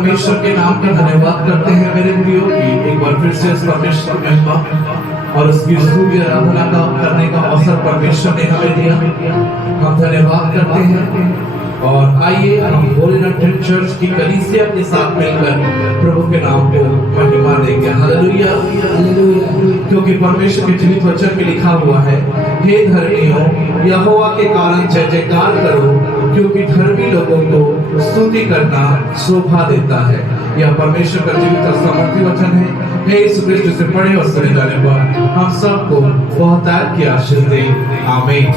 परमेश्वर के नाम का धन्यवाद करते हैं मेरे प्रियो की एक बार फिर से इस परमेश्वर की महिमा और उसकी स्तुति आराधना का करने का अवसर परमेश्वर ने हमें दिया। हम धन्यवाद करते हैं और आइए हम होलीनाइट चर्च की कलीसिया के साथ मिलकर प्रभु के नाम को महिमा देंगे। Hallelujah hallelujah. क्योंकि परमेश्वर के जीवित वचन में लिखा हुआ है, हे धर्मियों यहोवा के कारण जय जयकार करो, क्योंकि धर्मी लोगों को स्तुति करना शोभा देता है। यह परमेश्वर का जीवित और सामर्थी वचन है। हे यीशु क्रिस्त से पढ़े और सुने जाने पर हम सबको बहुतायत की आशीष दे। आमीन।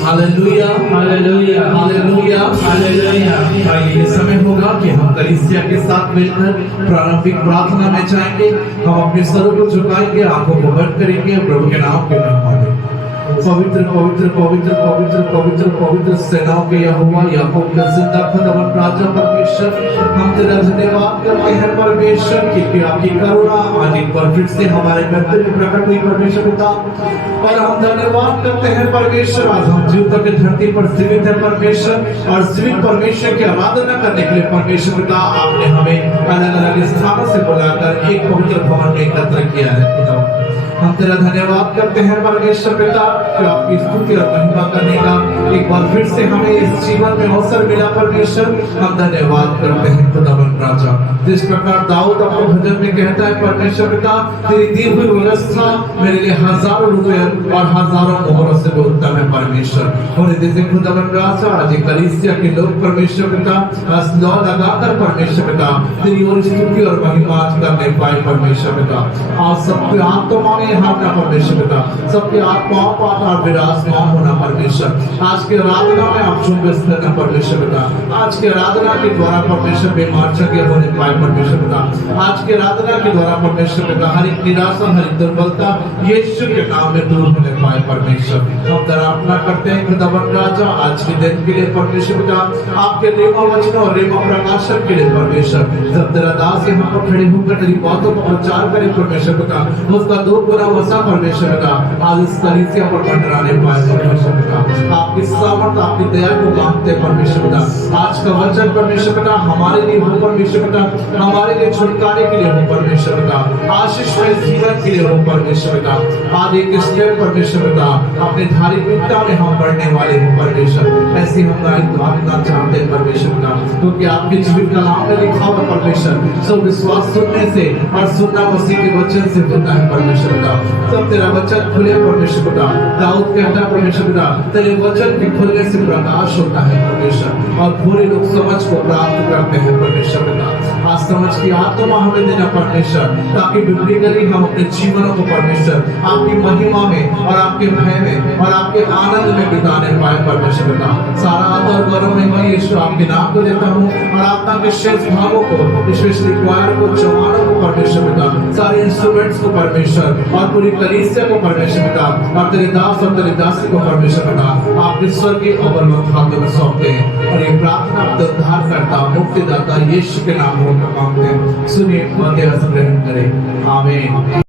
Hallelujah hallelujah hallelujah hallelujah. ये समय होगा कि हम कलीसिया के साथ मिलकर प्रारंभिक प्रार्थना में जाएंगे। हम अपने सरों को झुकाएंगे, आंखों को बंद करेंगे और प्रभु के नाम की महिमा देंगे। पवित्र पवित्र पवित्र पवित्र पवित्र पवित्र सेनाओं के यहोवा याकूब का जिंदा खुदावंद राजा परमेश्वर, हम तेरा धन्यवाद करते हैं परमेश्वर कि आपकी करुणा आज एक बार फिर से हमारे मध्य में प्रकट हुई परमेश्वर पिता। और हम धन्यवाद करते हैं परमेश्वर, आज हम जीवितों की धरती पर जीवित है परमेश्वर, और जीवित परमेश्वर की आराधना करने के लिए परमेश्वर पिता आपने हमें अलग अलग स्थानों से बुलाकर एक पवित्र भवन में एकत्र किया है पिता। हम तेरा धन्यवाद करते हैं परमेश्वर पिता कि आपकी स्तुति और महिमा करने का एक बार फिर से हमें इस जीवन में अवसर मिला परमेश्वर। हम धन्यवाद करते हैं खुदावंद राजा। जिस प्रकार दाऊद अपने भजन में कहता है परमेश्वर पिता, तेरी दी हुई व्यवस्था मेरे लिए हजारों रुपए और हजारों मोहरों से भी उत्तम है परमेश्वर। और जैसे खुदावंद राजा आज कलीसिया के लोग परमेश्वर पिता लौ लगाकर परमेश्वर पिता तेरी और स्तुति और महिमा करने पाए परमेश्वर पिता। आज सबके आत्मा में यहाँ का परमेश्वर पिता, सबके आत्माओं पर और विराजमान होना परमेश्वर। आज के आराधना में आप चुन व्यस्त करना परमेश्वर पिता। आज के आराधना के द्वारा परमेश्वर बीमार चंगे होने पाए परमेश्वर पिता। आज के आराधना के द्वारा परमेश्वर पिता हर एक निराशा हर एक दुर्बलता यीशु के नाम में दूर होने पाए परमेश्वर। हम प्रार्थना करते हैं खुदावंद राजा आज के दिन के लिए परमेश्वर पिता, आपके रेमा वचनों और रेमा प्रकाशन के लिए परमेश्वर। जब तेरा दास यहाँ पर खड़े होकर तेरी बातों को प्रचार करे परमेश्वर पिता, उसका दो गुना वसा परमेश्वर पिता आज इस कलीसिया पर मंडराने पाए परमेश्वर पिता। आपकी सामर्थ आपकी दया को मांगते परमेश्वर पिता। आज का वचन परमेश्वर पिता हमारे लिए हो परमेश्वर पिता, हमारे लिए छुटकारे के लिए हो परमेश्वर पिता, आशीषमय जीवन के लिए हो परमेश्वर पिता। आज एक स्टेप परमेश्वर पिता अपने धार्मिकता में हम बढ़ने वाले हो परमेश्वर। ऐसी हम भावना चाहते हैं परमेश्वर पिता, क्योंकि आपके जीवित कलाम में लिखा हुआ परमेश्वर सब विश्वास सुनने से और सुनना मसीह के वचन से होता है परमेश्वर पिता। तब तेरा वचन खुले परमेश्वर पिता। दाऊद कहता है परमेश्वर पिता, तेरे वचन के खुलने से प्रकाश होता है परमेश्वर, और पूरे लोग समझ को प्राप्त करते हैं परमेश्वर पिता। आज समझ की आत्मा हमें देना परमेश्वर, ताकि बिब्लिकली हम अपने जीवनों को परमेश्वर आपकी महिमा में और आपके भय में और आपके आनंद में बिताने पाए परमेश्वर पिता। सारा आदर गौरव में मैं यीशु आपके नाम को देता हूँ, और आत्मा के शेष भागों को, स्पेशली क्वायर को, जवानों को परमेश्वर पिता, सारे इंस्ट्रूमेंट्स को परमेश्वर, और पूरी कलीसिया को परमेश्वर पिता, और तेरे दास और तेरे दासी को परमेश्वर पिता आपके स्वर्गीय अवलंबन हाथों में सौंपते हैं। और ये प्रार्थना उद्धार करता मुक्तिदाता यीशु के नाम में मांगते हैं। सुनिए मध्य ग्रहण करें। आमीन।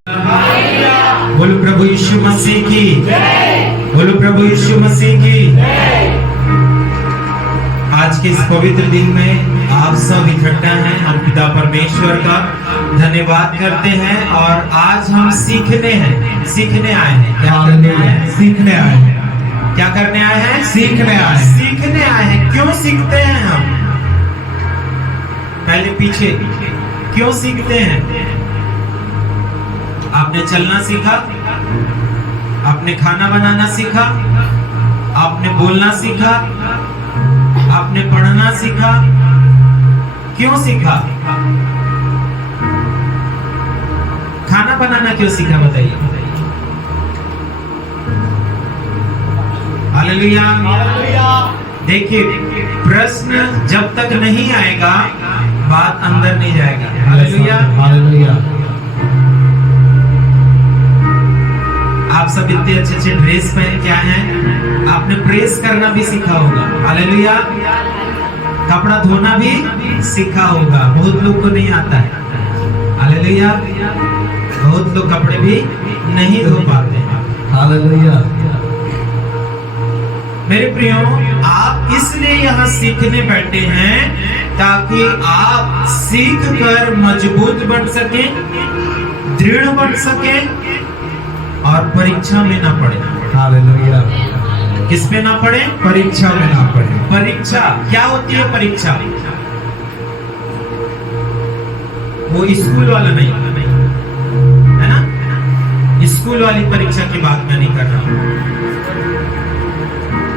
बोलो प्रभु यीशु मसीह की जय। बोलो प्रभु यीशु मसीह की जय। आज के इस पवित्र दिन में आप सब इकट्ठा हैं, हम पिता परमेश्वर का धन्यवाद करते हैं। और आज हम सीखने आए हैं। क्या करने आए हैं? सीखने आए हैं। क्या करने आए हैं? सीखने आए हैं। सीखने आए हैं। क्यों सीखते हैं हम? पहले पीछे क्यों सीखते हैं? आपने चलना सीखा, आपने खाना बनाना सीखा, आपने बोलना सीखा, आपने पढ़ना सीखा। क्यों सीखा? खाना बनाना क्यों सीखा बताइए? हालेलुया। देखिए, प्रश्न जब तक नहीं आएगा बात अंदर नहीं जाएगा। Hallelujah hallelujah. आप सब इतने अच्छे अच्छे ड्रेस पहन के आए हैं, आपने प्रेस करना भी सीखा होगा। हालेलुया। कपड़ा धोना भी सीखा होगा। बहुत लोग को नहीं आता है। हालेलुया। बहुत लोग कपड़े भी नहीं धो पाते हैं। हालेलुया। मेरे प्रियो, आप इसलिए यहाँ सीखने बैठे हैं ताकि आप सीख कर मजबूत बन सके, दृढ़ बन सके और परीक्षा में ना पड़े। हालेलुया। किस में ना पड़े? परीक्षा में ना पड़े। परीक्षा क्या होती है? परीक्षा वो स्कूल वाला नहीं है ना, स्कूल वाली परीक्षा की बात मैं नहीं कर रहा हूं।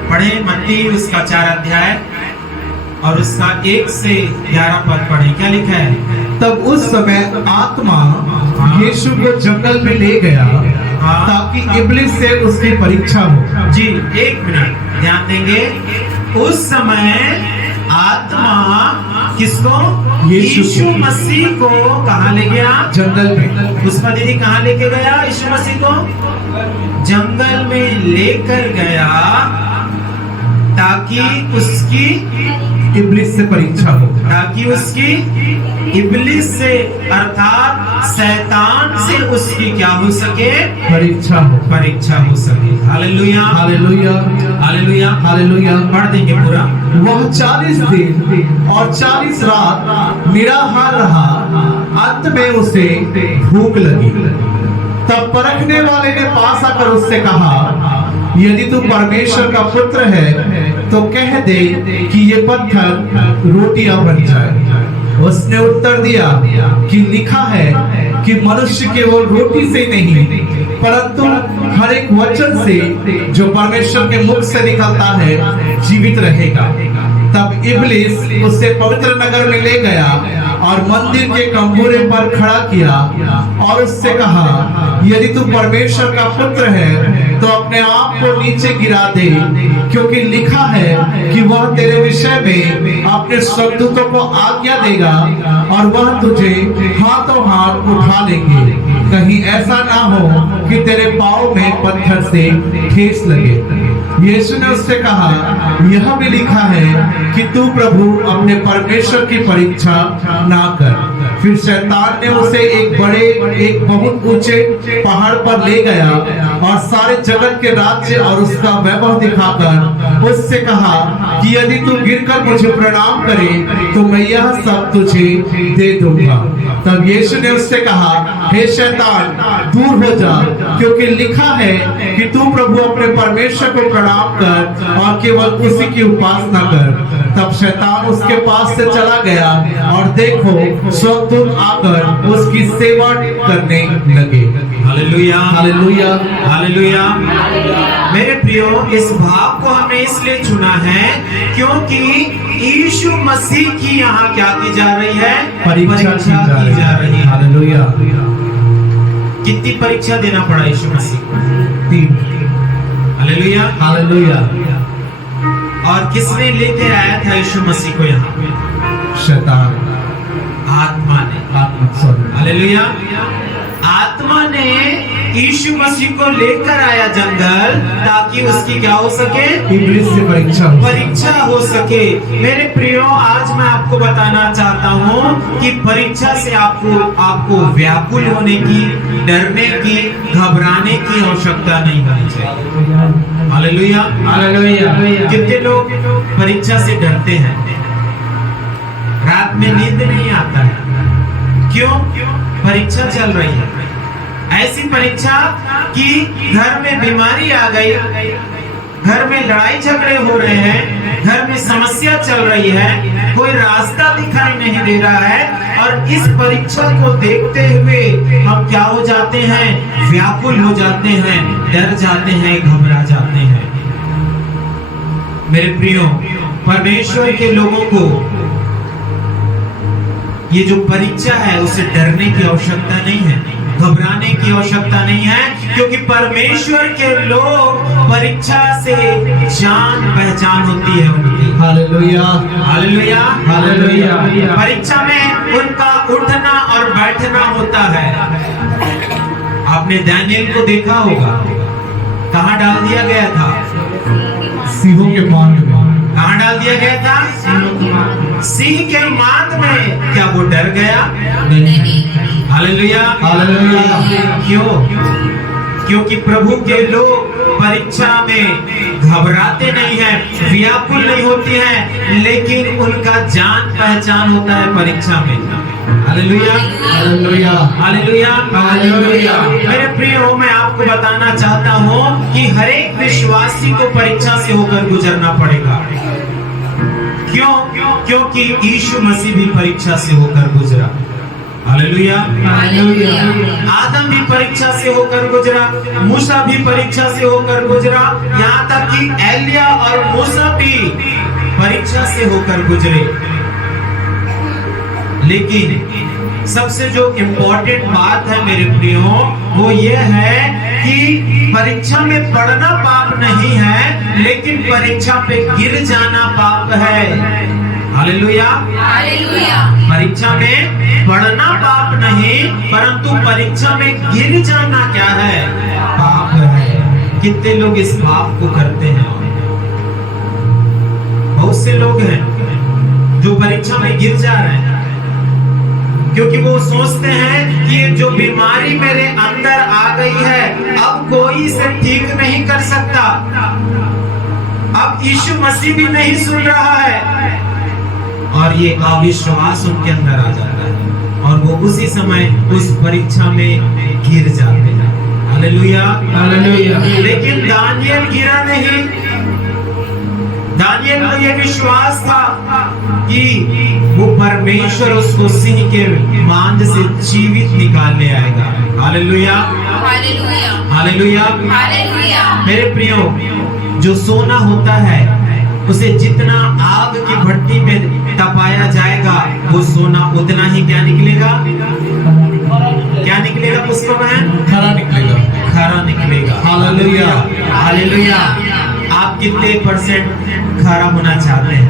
पढ़े मत्ती उसका 4 अध्याय और उसका 1 से 11 पद पढ़े। क्या लिखा है? तब उस समय आत्मा यीशु को जंगल में ले गया ताकि इब्लिस से उसकी परीक्षा हो। जी, 1 मिनट ध्यान देंगे। उस समय आत्मा किसको? यीशु मसीह को कहाँ ले गया? जंगल में। पुष्पा दीदी कहाँ लेके गया यीशु मसीह को? जंगल में लेकर गया ताकि उसकी इब्लिस से परीक्षा हो। ताकि उसकी इब्लिस से अर्थात शैतान से उसकी क्या हो सके? परीक्षा हो। परीक्षा हो सके। Hallelujah, hallelujah, hallelujah, hallelujah. पढ़ देंगे पूरा। वह 40 दिन और 40 रात निराहार रहा। अंत में उसे भूख लगी। तब परखने वाले ने पास आकर उससे कहा, यदि तू परमेश्वर का पुत्र है तो कह दे कि ये पत्थर रोटियां बन जाए। उसने उत्तर दिया कि लिखा है कि मनुष्य केवल रोटी से नहीं परंतु हर एक वचन से जो परमेश्वर के मुख से निकलता है जीवित रहेगा। तब इब्लिस उसे पवित्र नगर में ले गया और मंदिर के कमरे पर खड़ा किया और उससे कहा, यदि तू परमेश्वर का पुत्र है तो अपने आप को नीचे गिरा दे, क्योंकि लिखा है कि वह तेरे विषय में अपने स्वर्गदूतों को आज्ञा देगा और वह तुझे हाथों हाथ उठा लेंगे, कहीं ऐसा ना हो कि तेरे पाँव में पत्थर से ठेस लगे। यीशु ने उससे कहा, यह भी लिखा है कि तू प्रभु अपने परमेश्वर की परीक्षा ना कर। फिर शैतान ने उसे एक बहुत ऊंचे पहाड़ पर ले गया और सारे जगत के राज्य और उसका वैभव दिखाकर उससे कहा कि यदि तू गिरकर मुझे प्रणाम करे तो मैं यह सब तुझे दे दूंगा। तब यीशु ने उससे कहा, हे शैतान दूर हो जा, क्योंकि लिखा है कि तू प्रभु अपने परमेश्वर को प्रणाम कर और केवल उसी की उपासना कर। तब शैतान उसके पास से चला गया और देखो स्वर्गदूत आकर उसकी सेवा करने लगे। Hallelujah, hallelujah, hallelujah. मेरे प्रियो, इस भाव को हमने इसलिए चुना है क्योंकि यीशु मसीह की यहाँ क्या की जा रही है? परीक्षा की जा रही है। हालेलुया। कितनी परीक्षा देना पड़ा यीशु मसीह को? 3। Hallelujah, hallelujah. और किसने लेकर आया था यीशु मसीह को यहाँ? शैतान, आत्मा ने। हालेलुया। आत्मा ने यीशु मसीह को लेकर आया जंगल ताकि उसकी क्या हो सके? इब्लिस से परीक्षा हो सके। मेरे प्रियो, आज मैं आपको बताना चाहता हूँ कि परीक्षा से आपको व्याकुल होने की, डरने की, घबराने की आवश्यकता नहीं होनी चाहिए। Hallelujah, hallelujah. कितने लोग परीक्षा से डरते हैं? रात में नींद नहीं आता है। क्यों? परीक्षा चल रही है। ऐसी परीक्षा कि घर में बीमारी आ गई, घर में लड़ाई झगड़े हो रहे हैं, घर में समस्या चल रही है, कोई रास्ता दिखाई नहीं दे रहा है और इस परीक्षा को देखते हुए हम क्या हो जाते हैं? व्याकुल हो जाते हैं, डर जाते हैं, घबरा जाते हैं। मेरे प्रियो, परमेश्वर के लोगों को ये जो परीक्षा है उसे डरने की आवश्यकता नहीं है, घबराने की आवश्यकता नहीं है, क्योंकि परमेश्वर के लोग परीक्षा से जान पहचान होती है उनकी। Hallelujah, hallelujah, hallelujah. परीक्षा में उनका उठना और बैठना होता है। आपने दानियल को देखा होगा, कहाँ डाल दिया गया था? सिंहों के मांद में। कहाँ डाल दिया गया था? सिंह के मांद में। क्या वो डर गया? नहीं। Hallelujah, hallelujah. क्यों? क्योंकि प्रभु के लोग परीक्षा में घबराते नहीं हैं, व्याकुल नहीं होती हैं, लेकिन उनका जान पहचान होता है परीक्षा में। Hallelujah, hallelujah, hallelujah, hallelujah. मेरे प्रियो, मैं आपको बताना चाहता हूँ कि हर एक विश्वासी को परीक्षा से होकर गुजरना पड़ेगा। क्यों? क्योंकि यीशु मसीह भी परीक्षा से होकर गुजरा। Hallelujah, hallelujah. आदम भी परीक्षा से होकर गुजरा, मूसा भी परीक्षा से होकर गुजरा, यहाँ तक कि एलिया और मूसा भी परीक्षा से होकर गुजरे। लेकिन सबसे जो इम्पोर्टेंट बात है मेरे प्रियो, वो ये है कि परीक्षा में पढ़ना पाप नहीं है, लेकिन परीक्षा पे गिर जाना पाप है। Hallelujah, hallelujah. परीक्षा में पढ़ना पाप नहीं, परंतु परीक्षा में गिर जाना क्या है? पाप है। कितने लोग इस पाप को करते हैं? बहुत से लोग हैं जो परीक्षा में गिर जा रहे हैं, क्योंकि वो सोचते हैं कि ये जो बीमारी मेरे अंदर आ गई है, अब कोई इसे ठीक नहीं कर सकता, अब यीशु मसीह भी नहीं सुन रहा है, और ये अविश्वास उनके अंदर आ जाता है और वो उसी समय उस परीक्षा में गिर जाते हैं। Hallelujah, hallelujah. लेकिन दानियल गिरा नहीं। दानियल को यह विश्वास था कि वो परमेश्वर उसको सिंह के मांद से जीवित निकालने आएगा। Hallelujah, hallelujah. हालेलुया। हालेलुया। मेरे प्रियो, जो सोना होता है उसे जितना आग की भट्टी में तपाया जाएगा, वो सोना उतना ही क्या निकलेगा? क्या निकलेगा? पुष्प में खरा निकलेगा, खरा निकलेगा। Hallelujah, hallelujah. आप कितने परसेंट खरा होना चाहते हैं?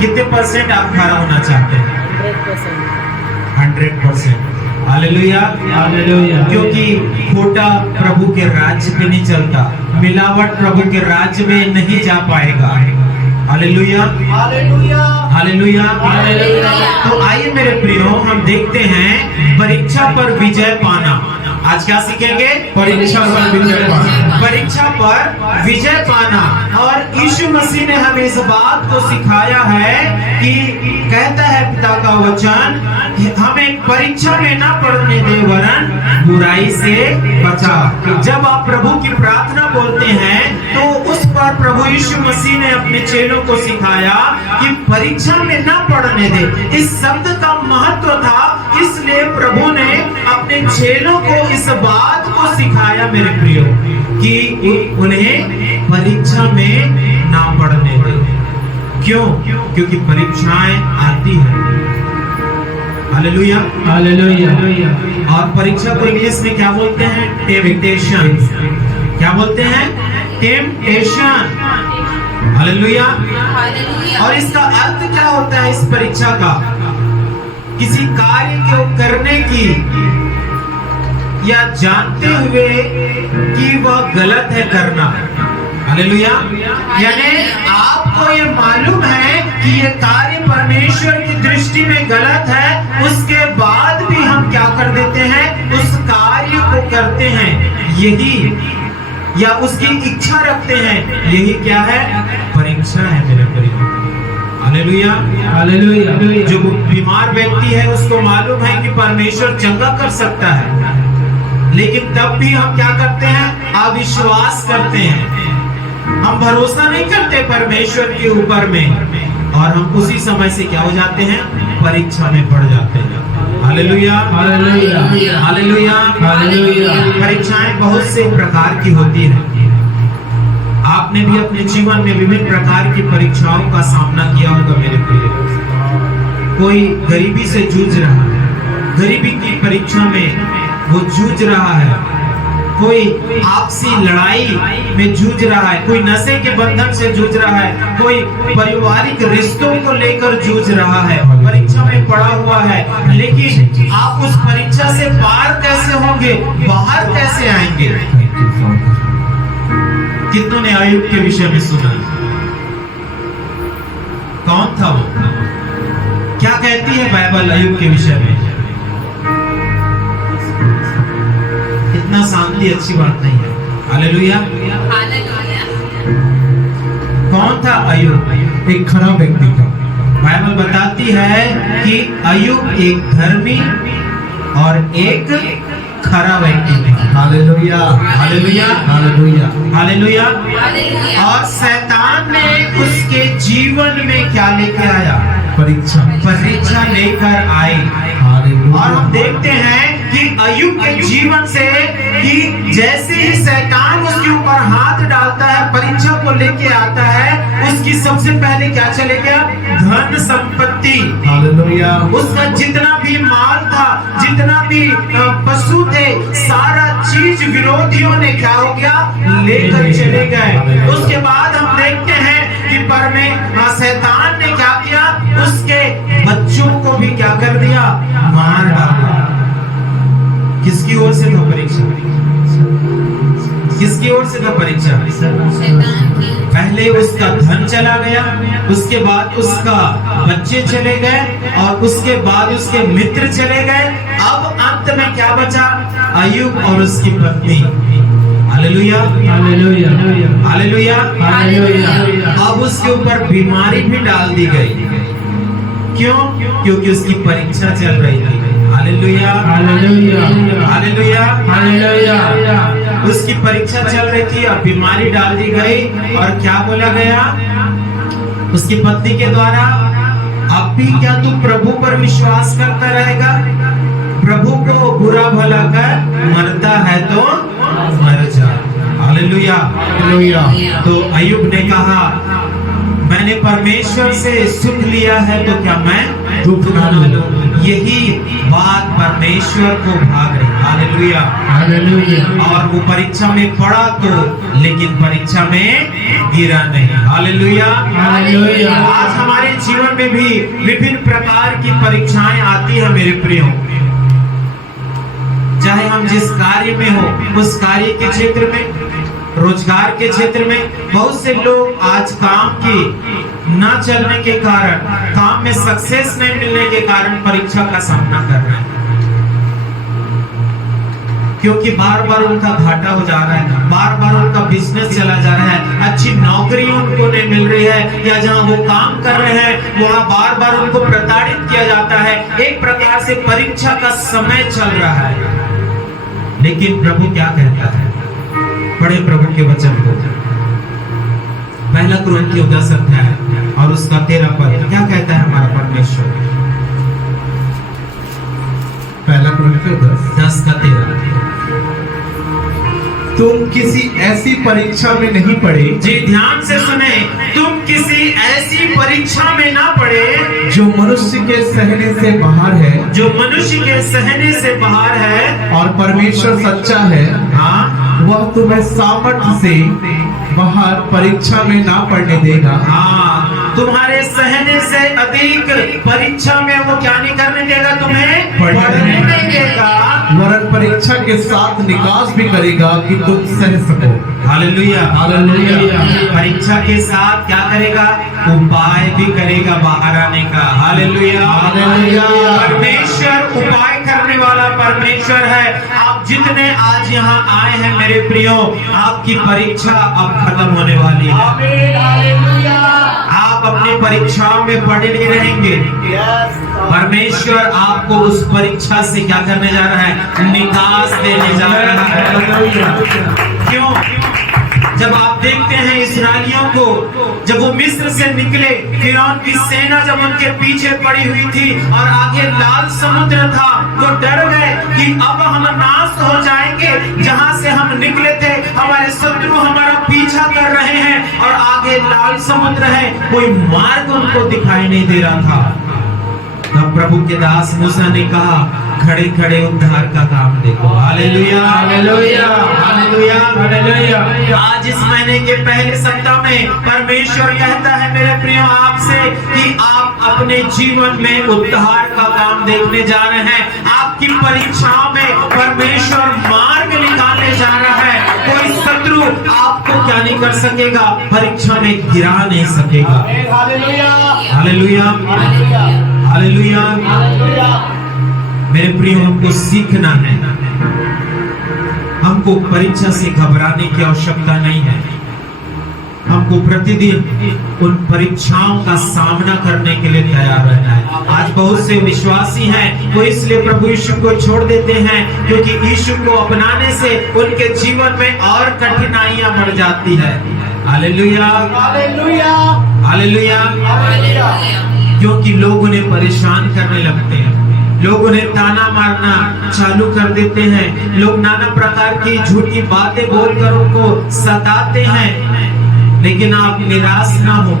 कितने परसेंट आप खरा होना चाहते हैं? 100%। Hallelujah, hallelujah. क्योंकि खोटा प्रभु के राज्य पे नहीं चलता, मिलावट प्रभु के राज्य में नहीं जा पाएगा। Hallelujah, hallelujah, hallelujah. हालेलुया। तो आइए मेरे प्रियो, हम देखते हैं परीक्षा पर विजय पाना। आज क्या सीखेंगे? परीक्षा पर विजय पाना। परीक्षा पर विजय पाना। और यीशु मसीह ने हमें इस बात को सिखाया है कि कहता है पिता का वचन, हमें परीक्षा में ना पड़ने दे, वरन बुराई से बचा। जब आप प्रभु की प्रार्थना बोलते हैं तो उस पर प्रभु यीशु मसीह ने अपने चेलों को सिखाया कि परीक्षा में ना पड़ने दे। इस शब्द का महत्व था, इसलिए प्रभु ने अपने चेलों को इस बात को सिखाया मेरे प्रियो कि उन्हें परीक्षा में ना पड़ने दे। क्यों? क्योंकि परीक्षाएं आती हैं। Hallelujah, hallelujah. और परीक्षा को इंग्लिश में क्या बोलते हैं? टेम्पटेशन। क्या बोलते हैं? टेम्पटेशन। हालेलुया। हालेलुया। और इसका अर्थ क्या होता है इस परीक्षा का? किसी कार्य को करने की या जानते हुए कि वह गलत है करना। हालेलुया। यानी आपको ये मालूम है कि ये कार्य परमेश्वर की दृष्टि में गलत है, उसके बाद भी हम क्या कर देते हैं? उस कार्य को करते हैं, यही या उसकी इच्छा रखते हैं, यही क्या है? परीक्षा है मेरे प्रिय। Hallelujah, hallelujah. जो बीमार व्यक्ति है उसको मालूम है कि परमेश्वर चंगा कर सकता है, लेकिन तब भी हम क्या करते हैं? अविश्वास करते हैं, हम भरोसा नहीं करते परमेश्वर के ऊपर में, और हम उसी समय से क्या हो जाते हैं? परीक्षा में पड़ जाते हैं। Hallelujah, hallelujah. Hallelujah, hallelujah. परीक्षाएं बहुत से प्रकार की होती हैं। आपने भी अपने जीवन में विभिन्न प्रकार की परीक्षाओं का सामना किया होगा मेरे प्रिय। कोई गरीबी से जूझ रहा है, गरीबी की परीक्षा में वो जूझ रहा है, कोई आपसी लड़ाई में जूझ रहा है, कोई नशे के बंधन से जूझ रहा है, कोई पारिवारिक रिश्तों को लेकर जूझ रहा है, परीक्षा में पड़ा हुआ है। लेकिन आप उस परीक्षा से पार कैसे होंगे? बाहर कैसे आएंगे? कितनों ने अय्यूब के विषय में सुना? कौन था वो? क्या कहती है बाइबल अय्यूब के विषय में? इतना इतना शांति अच्छी बात नहीं है। हालेलुया। हालेलुया। कौन था अय्यूब? एक खराब व्यक्ति था। बाइबल बताती है कि अय्यूब एक धर्मी और एक खरा व्यक्ति था। Hallelujah, hallelujah, hallelujah, hallelujah. Hallelujah. और शैतान ने उसके जीवन में क्या लेकर आया? परीक्षा लेकर आई। हालेलुया। और हम देखते हैं कि अय्यूब के जीवन से कि जैसे ही शैतान उसके ऊपर हाथ डालता है, परीक्षा को लेके आता है, उसकी सबसे पहले क्या चले गया? धन संपत्ति। हालेलुया। उसका जितना भी माल था, जितना भी पशु थे, सारा चीज विरोधियों ने क्या हो गया? लेकर चले गए। उसके बाद हम देखते हैं कि शैतान ने क्या किया? उसके बच्चों को भी क्या कर दिया? मार डाला। किसकी ओर से था परीक्षा? किसकी ओर से था परीक्षा? शैतान की। पहले उसका धन चला गया, उसके बाद उसका बच्चे चले गए, और उसके बाद उसके मित्र चले गए। अब अंत में क्या बचा? अय्यूब और उसकी पत्नी। Hallelujah, hallelujah, hallelujah, hallelujah. अब उसके ऊपर बीमारी भी डाल दी गई। क्यों? क्योंकि उसकी परीक्षा चल रही थी। Hallelujah, hallelujah, hallelujah, hallelujah. उसकी परीक्षा चल रही थी, अब बीमारी डाल दी गई। और क्या बोला गया उसकी पत्नी के द्वारा? अब भी क्या तू प्रभु पर विश्वास करता रहेगा? प्रभु को बुरा भला कर, मरता है तो मर जा। Hallelujah, hallelujah. तो अय्यूब ने कहा, मैंने परमेश्वर से सुख लिया है तो क्या मैं दुख ना लूं। यही बात परमेश्वर को भाग रही। Hallelujah, hallelujah. और वो परीक्षा में पड़ा तो, लेकिन परीक्षा में गिरा नहीं। Hallelujah, hallelujah. आज हमारे जीवन में भी विभिन्न प्रकार की परीक्षाएं आती है मेरे प्रियो। चाहे हम जिस कार्य में हो, उस कार्य के क्षेत्र में, रोजगार के क्षेत्र में, बहुत से लोग आज काम की ना चलने के कारण, काम में सक्सेस नहीं मिलने के कारण परीक्षा का सामना कर रहे हैं। क्योंकि बार बार उनका घाटा हो जा रहा है, बार बार उनका बिजनेस चला जा रहा है, अच्छी नौकरी उनको नहीं मिल रही है, या जहां वो काम कर रहे हैं वहां बार बार उनको प्रताड़ित किया जाता है। एक प्रकार से परीक्षा का समय चल रहा है। लेकिन प्रभु क्या कहता है? पढ़े प्रभु के वचन को, पहला कुरिन्थियों 10 अध्याय और उसका 13 पद। क्या कहता है हमारा परमेश्वर? पहला कुरिन्थियों 10 का 13। तुम किसी ऐसी परीक्षा में नहीं पड़े जी ध्यान से सुने, तुम किसी ऐसी परीक्षा में ना पड़े जो मनुष्य के सहने से बाहर है, जो मनुष्य के सहने से बाहर है। और परमेश्वर सच्चा है, हाँ, वह तुम्हें सामर्थ्य से बाहर परीक्षा में ना पड़ने देगा। हाँ, तुम्हारे सहने से अधिक परीक्षा में वो क्या नहीं करने देगा? तुम्हें पढ़ने नहीं देगा, वरन परीक्षा के साथ निकास भी करेगा कि तुम सह सको। Hallelujah, hallelujah. परीक्षा के साथ क्या करेगा? उपाय भी करेगा बाहर आने का। Hallelujah, hallelujah. परमेश्वर उपाय करने वाला परमेश्वर है। आप जितने आज यहाँ आए हैं मेरे प्रियो, आपकी परीक्षा अब खत्म होने वाली है। आप अपनी परीक्षाओं में पढ़े नहीं रहेंगे। परमेश्वर आपको उस परीक्षा से क्या करने जा रहा है? निकास देने जा रहा है। क्यों? जब आप देखते हैं इस्राएलियों को, जब वो मिस्र से निकले, फिरौन की सेना जब उनके पीछे पड़ी हुई थी और आगे लाल समुद्र था, वो डर गए कि अब हम नाश हो जाएंगे। जहां से हम निकले थे, हमारे शत्रु हमारा पीछा कर रहे हैं और आगे लाल समुद्र है, कोई मार्ग उनको दिखाई नहीं दे रहा था। तब प्रभु के दास मूसा ने कहा, खड़े खड़े उद्धार का काम देखो। Hallelujah, hallelujah, hallelujah, hallelujah. आज इस महीने के पहले सप्ताह में परमेश्वर कहता है मेरे प्रियो आपसे कि आप अपने जीवन में उद्धार का काम देखने जा रहे हैं। आपकी परीक्षाओं में परमेश्वर मार्ग निकालने जा रहा है। कोई शत्रु आपको क्या नहीं कर सकेगा? परीक्षा में गिरा नहीं सकेगा। Hallelujah, hallelujah. मेरे प्रियो, हमको सीखना है। हमको परीक्षा से घबराने की आवश्यकता नहीं है। हमको प्रतिदिन उन परीक्षाओं का सामना करने के लिए तैयार रहना है। आज बहुत से विश्वासी हैं वो इसलिए प्रभु यीशु को छोड़ देते हैं क्योंकि यीशु को अपनाने से उनके जीवन में और कठिनाइयां बढ़ जाती है। Hallelujah, hallelujah, hallelujah. क्योंकि लोग उन्हें परेशान करने लगते हैं, लोग उन्हें ताना मारना चालू कर देते हैं, लोग नाना प्रकार की झूठी बातें बोलकर उनको सताते हैं। लेकिन आप निराश ना हो,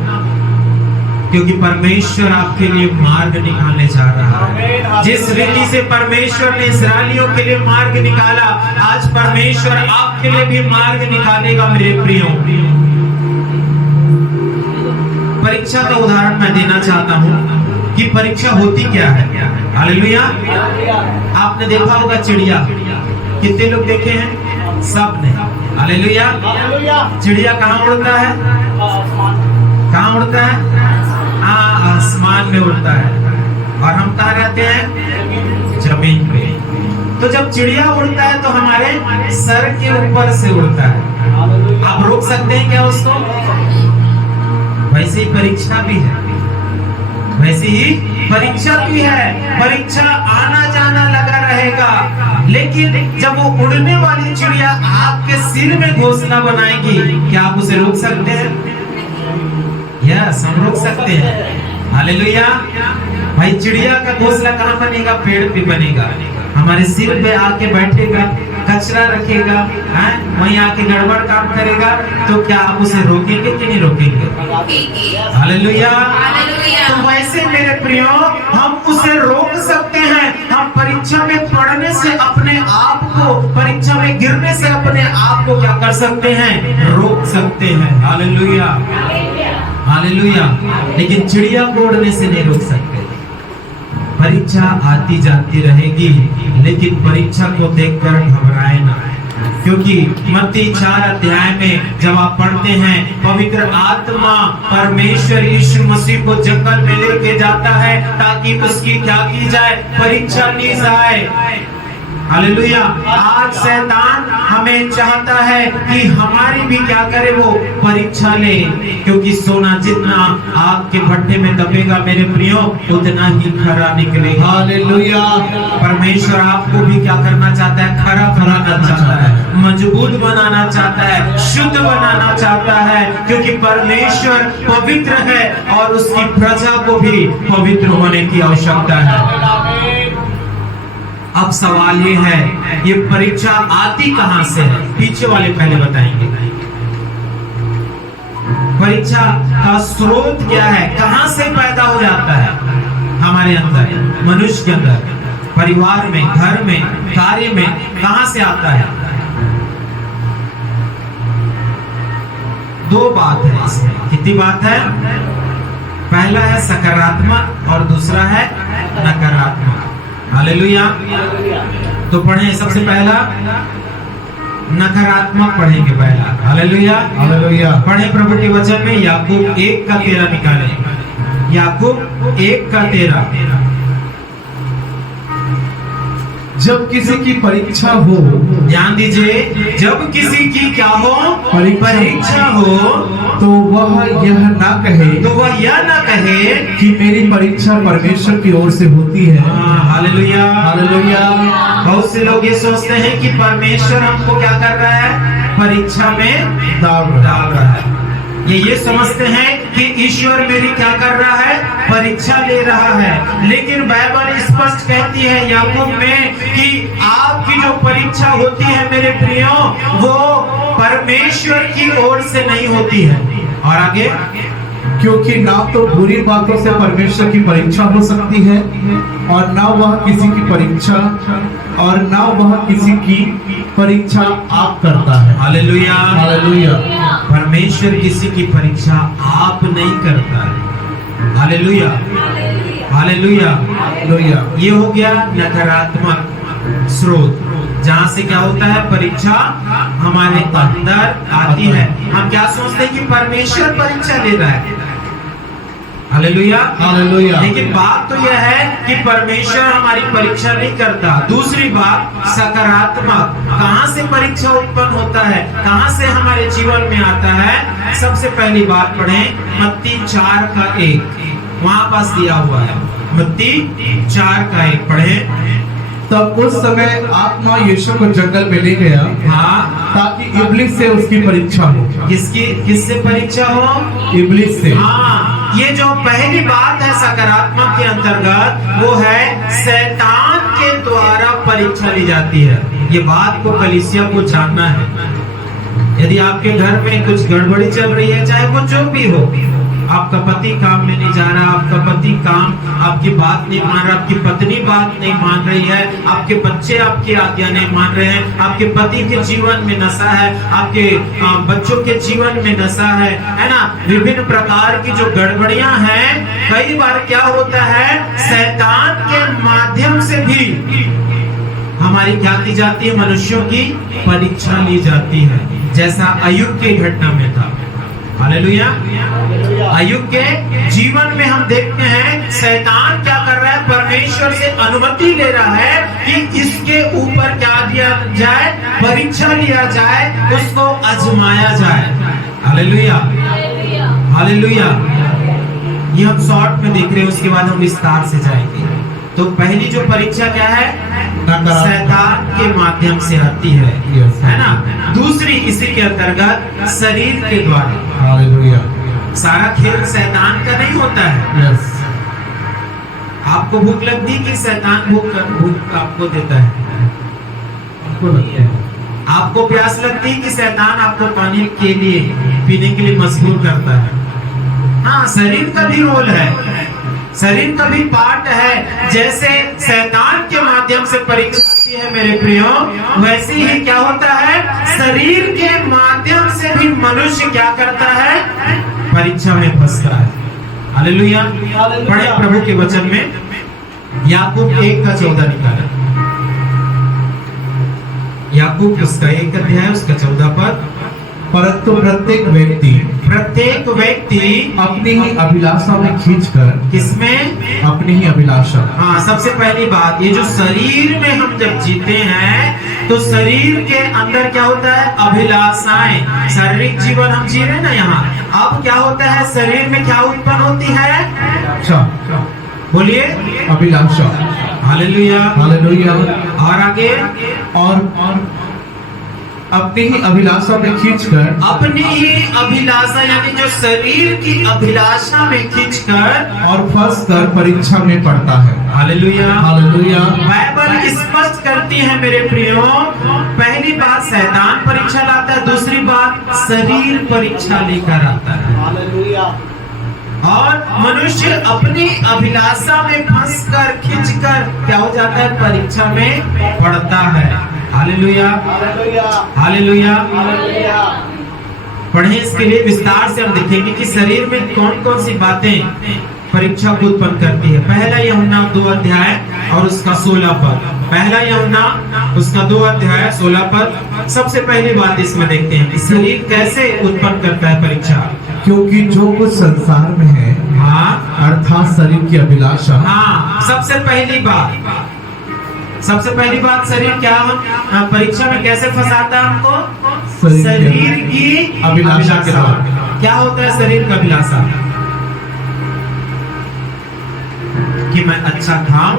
क्योंकि परमेश्वर आपके लिए मार्ग निकालने जा रहा है। जिस रीति से परमेश्वर ने इस्राएलियों के लिए मार्ग निकाला, आज परमेश्वर आपके लिए भी मार्ग निकालेगा मेरे प्रियो। परीक्षा का उदाहरण मैं देना चाहता हूँ कि परीक्षा होती क्या है। हालेलुया। आपने देखा होगा चिड़िया, कितने लोग देखे हैं? सब ने। हालेलुया। चिड़िया कहाँ उड़ता है? कहाँ उड़ता है? आसमान में उड़ता है। और हम कहाँ रहते हैं? जमीन पे। तो जब चिड़िया उड़ता है तो हमारे सर के ऊपर से उड़ता है। आप रोक सकते हैं क्या उसको? वैसे ही परीक्षा भी है, वैसे ही परीक्षा भी है। परीक्षा आना जाना लगा रहेगा, लेकिन जब वो उड़ने वाली चिड़िया आपके सिर में घोंसला बनाएगी, क्या आप उसे रोक सकते हैं? यस, हम रोक सकते हैं। हालेलुया। भाई चिड़िया का घोंसला कहाँ बनेगा? पेड़ पे बनेगा। हमारे सिर पे आके बैठेगा, कचरा रखेगा, वहीं आके गड़बड़ काम करेगा, तो क्या आप उसे रोकेंगे कि नहीं रोकेंगे? हालेलुया। तो वैसे मेरे प्रियो, हम उसे रोक सकते हैं। हम परीक्षा में पढ़ने से अपने आप को, परीक्षा में गिरने से अपने आप को क्या कर सकते हैं? रोक सकते हैं। Hallelujah, hallelujah. लेकिन चिड़िया को उड़ने से नहीं रोक सकते। परीक्षा आती जाती रहेगी, लेकिन परीक्षा को देखकर घबराए ना, क्योंकि मत्ती 4 अध्याय में जब आप पढ़ते हैं, पवित्र आत्मा परमेश्वर यीशु मसीह को जंगल में लेके जाता है ताकि उसकी क्या की जाए? परीक्षा ली जाए। हालेलुया। आज शैतान हमें चाहता है कि हमारी भी क्या करे? वो परीक्षा ले, क्योंकि सोना जितना आग के भट्टे में दबेगा मेरे प्रियो, उतना ही खरा निकलेगा। हालेलुया। परमेश्वर आपको भी क्या करना चाहता है? खरा बनाना चाहता है, मजबूत बनाना चाहता है, शुद्ध बनाना चाहता है, क्योंकि परमेश्वर पवित्र है और उसकी प्रजा को भी पवित्र होने की आवश्यकता है। अब सवाल ये है, ये परीक्षा आती कहां से है? पीछे वाले पहले बताएंगे। परीक्षा का स्रोत क्या है? कहां से पैदा हो जाता है? हमारे अंदर, मनुष्य के अंदर, परिवार में, घर में, कार्य में, कहां से आता है? दो बात है इसमें। कितनी बात है? पहला है सकारात्मक और दूसरा है नकारात्मक। हालेलुया। तो पढ़ें, सबसे पहला नकारात्मक पढ़ेंगे पहला। Hallelujah, hallelujah. पढ़ें प्रभु के वचन में याकूब 1:13 निकालें। याकूब 1:13। जब किसी की परीक्षा हो, ध्यान दीजिए, जब किसी की क्या हो? परीक्षा हो, तो वह यह ना कहे, कि मेरी परीक्षा परमेश्वर की ओर से होती है। Hallelujah, hallelujah. बहुत से लोग ये सोचते हैं कि परमेश्वर हमको क्या कर रहा है? परीक्षा में डाल रहा है। ये समझते हैं कि ईश्वर मेरी क्या कर रहा है? परीक्षा ले रहा है। लेकिन बाइबल स्पष्ट कहती है याकूब में कि आपकी जो परीक्षा होती है मेरे प्रियो, वो परमेश्वर की ओर से नहीं होती है। और आगे, क्योंकि ना तो बुरी बातों से परमेश्वर की परीक्षा हो सकती है, और ना वह किसी की परीक्षा, और ना वह किसी की परीक्षा आप करता है। Hallelujah, hallelujah. परमेश्वर किसी की परीक्षा आप नहीं करता है। Hallelujah, hallelujah, hallelujah. ये हो गया नकारात्मक स्रोत, जहां से क्या होता है? परीक्षा हमारे अंदर आती है। हम क्या सोचते हैं कि परमेश्वर परीक्षा ले रहा है, हालेलुया हालेलुया। लेकिन बात तो यह है कि परमेश्वर हमारी परीक्षा नहीं करता। दूसरी बात सकारात्मक, कहां से परीक्षा उत्पन्न होता है, कहां से हमारे जीवन में आता है। सबसे पहली बात पढ़ें मत्ती 4:1, वहां पास दिया हुआ है मत्ती 4:1 पढ़ें। तब उस समय आत्मा यीशु को जंगल में ले गया हाँ, ताकि इब्लिस से उसकी परीक्षा हो। किससे परीक्षा हो? इब्लिस से। हाँ, ये जो पहली बात है सकारात्मक के अंतर्गत, वो है शैतान के द्वारा परीक्षा ली जाती है। ये बात को कलीसिया को जानना है। यदि आपके घर में कुछ गड़बड़ी चल रही है, चाहे वो जो भी हो, आपका पति काम में नहीं जा रहा, आपका पति आपकी बात नहीं मान रहा, आपकी पत्नी बात नहीं मान रही है, आपके बच्चे आपकी आज्ञा नहीं मान रहे हैं, आपके पति के जीवन में नशा है, आपके बच्चों के जीवन में नशा है ना, विभिन्न प्रकार की जो गड़बड़ियां हैं, कई बार क्या होता है, शैतान के माध्यम से भी हमारी क्या की जाती है, मनुष्यों की परीक्षा ली जाती है, जैसा अय्यूब की घटना में था। हालेलुया। अय्यूब के जीवन में हम देखते हैं शैतान क्या कर रहा है, परमेश्वर से अनुमति ले रहा है कि इसके ऊपर क्या दिया जाए, परीक्षा लिया जाए, उसको आजमाया जाए। Hallelujah, hallelujah. ये हम शॉर्ट में देख रहे हैं, उसके बाद हम विस्तार से जाएंगे। तो पहली जो परीक्षा क्या है, शैतान के माध्यम से आती है ना। दूसरी इसी के अंतर्गत शरीर के द्वारा। हालेलुया। सारा खेल शैतान का नहीं होता है। आपको भूख लगती कि शैतान भूख आपको देता है? आपको प्यास लगती कि शैतान आपको पानी के लिए, पीने के लिए मजबूर करता है? हाँ, शरीर का भी रोल है, शरीर का भी पार्ट है। जैसे शैतान के माध्यम से परीक्षा आती है मेरे प्रियो, वैसे ही क्या होता है, शरीर के माध्यम से भी मनुष्य क्या करता है, परीक्षा में फंसता है। हालेलुया। पढ़े प्रभु के वचन में याकूब 1:14 निकाला। याकूब उसका 1 अध्याय उसका 14 पद। परंतु प्रत्येक व्यक्ति अपनी ही अभिलाषा में खींचकर, किसमें? अपनी ही अभिलाषा। हाँ, सबसे पहली बात, ये जो शरीर में हम जब जीते हैं तो शरीर के अंदर क्या होता है, अभिलाषाएं। शारीरिक जीवन हम जी रहे हैं ना यहाँ, अब क्या होता है, शरीर में क्या उत्पन्न होती है, अच्छा बोलिए, अभिलाषा। Hallelujah, hallelujah. और आगे, और अपनी ही अभिलाषा में खींचकर, अपनी ही अभिलाषा यानी जो शरीर की अभिलाषा में खींचकर और फंसकर परीक्षा में पड़ता है। Hallelujah, hallelujah. बाइबल स्पष्ट करती है मेरे प्रियो, पहली बात शैतान परीक्षा लाता है, दूसरी बात शरीर परीक्षा लेकर आता है। हालेलुया। और मनुष्य अपनी अभिलाषा में फंसकर खींचकर क्या हो जाता है, परीक्षा में पड़ता है। Hallelujah, hallelujah. पढ़े, इसके लिए विस्तार से हम देखेंगे कि शरीर में कौन कौन सी बातें परीक्षा को उत्पन्न करती है। पहला यूहन्ना 2 अध्याय और उसका 16 पद। पहला यूहन्ना उसका 2 अध्याय 16 पद। सबसे पहली बात इसमें देखते हैं कि शरीर कैसे उत्पन्न करता है परीक्षा। क्योंकि जो कुछ संसार में है, हाँ, अर्थात शरीर की अभिलाषा। हाँ, सबसे पहली बात शरीर क्या परीक्षा में कैसे फंसाता है हमको, शरीर की अभिलाषा के द्वारा। क्या होता है शरीर का अभिलाषा, कि मैं अच्छा खाऊं,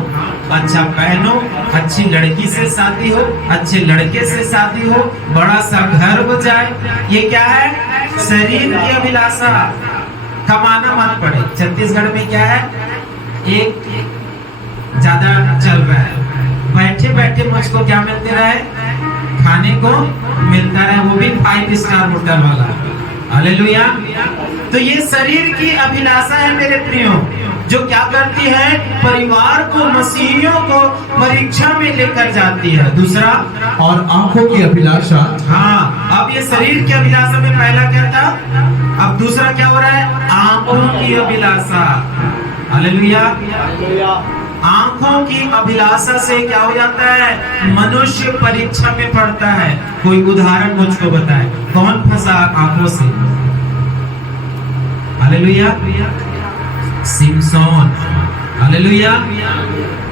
अच्छा पहनो, अच्छी लड़की से शादी हो, अच्छे लड़के से शादी हो, बड़ा सा घर हो जाए। ये क्या है, शरीर की अभिलाषा। कमाना मत पड़े। छत्तीसगढ़ में क्या है, एक ज्यादा चल रहा है, बैठे बैठे मुझको क्या मिलते रहे, खाने को मिलता रहे, वो भी 5 स्टार होटल वाला। हालेलुया। तो ये शरीर की अभिलाषा है मेरे प्रियो, जो क्या करती है, परिवार को, मसीहियों को परीक्षा में लेकर जाती है। दूसरा, और आंखों की अभिलाषा। हाँ, अब ये शरीर की अभिलाषा में पहला क्या था, अब दूसरा क्या हो रहा है, आंखों की अभिलाषा। हालेलुया। आंखों की अभिलाषा से क्या हो जाता है, मनुष्य परीक्षा में पड़ता है। कोई उदाहरण मुझको बताए, कौन फंसा आंखों से। हालेलुया। सिमसोन, हालेलुया।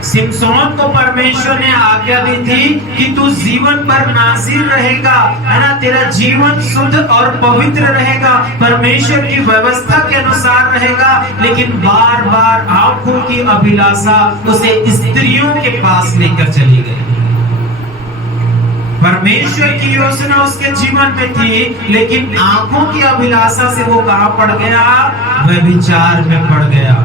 सिमसोन को परमेश्वर ने आज्ञा दी थी कि तू जीवन पर नाज़ीर रहेगा, है ना, तेरा जीवन शुद्ध और पवित्र रहेगा, परमेश्वर की व्यवस्था के अनुसार रहेगा। लेकिन बार बार आंखों की अभिलाषा उसे स्त्रियों के पास लेकर चली गई। परमेश्वर की योजना उसके जीवन में थी, लेकिन आंखों की अभिलाषा से वो कहां पड़ गया? व्यभिचार में पड़ गया,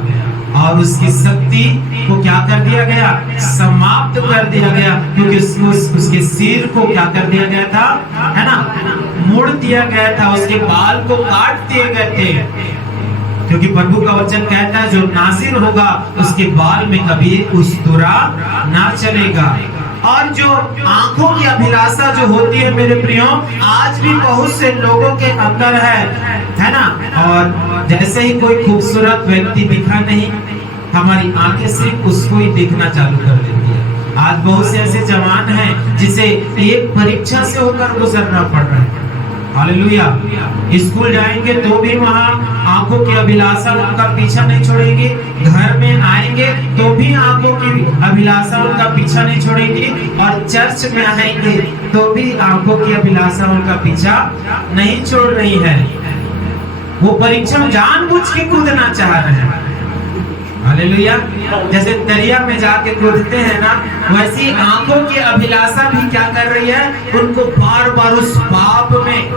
और उसकी शक्ति को क्या कर दिया गया? समाप्त कर दिया गया, क्योंकि उसके सिर को क्या कर दिया गया था, है ना, मोड़ दिया गया था, उसके बाल को काट दिए गए थे। क्योंकि प्रभु का वचन कहता है जो नाज़ीर होगा उसके बाल में कभी उस्तरा ना चलेगा। और जो आंखों की अभिलाषा जो होती है मेरे प्रियो, आज भी बहुत से लोगों के अंदर है ना। और जैसे ही कोई खूबसूरत व्यक्ति दिखा नहीं, हमारी आंखें सिर्फ उसको ही देखना चालू कर देती है। आज बहुत से ऐसे जवान हैं जिसे एक परीक्षा से होकर गुजरना पड़ रहा है, हालेलुया। स्कूल जाएंगे तो भी वहाँ आंखों की अभिलाषा उनका पीछा नहीं छोड़ेगी, घर में आएंगे तो भी आंखों की अभिलाषा उनका पीछा नहीं छोड़ेगी, और चर्च में आएंगे तो भी आंखों की अभिलाषा उनका पीछा नहीं छोड़ रही है। वो परीक्षा में जानबूझ के कूदना चाह रहे हैं, हालेलुया। जैसे दरिया में जाके कूदते हैं ना, वैसी आंखों की अभिलाषा भी क्या कर रही है? उनको बार बार उस पाप में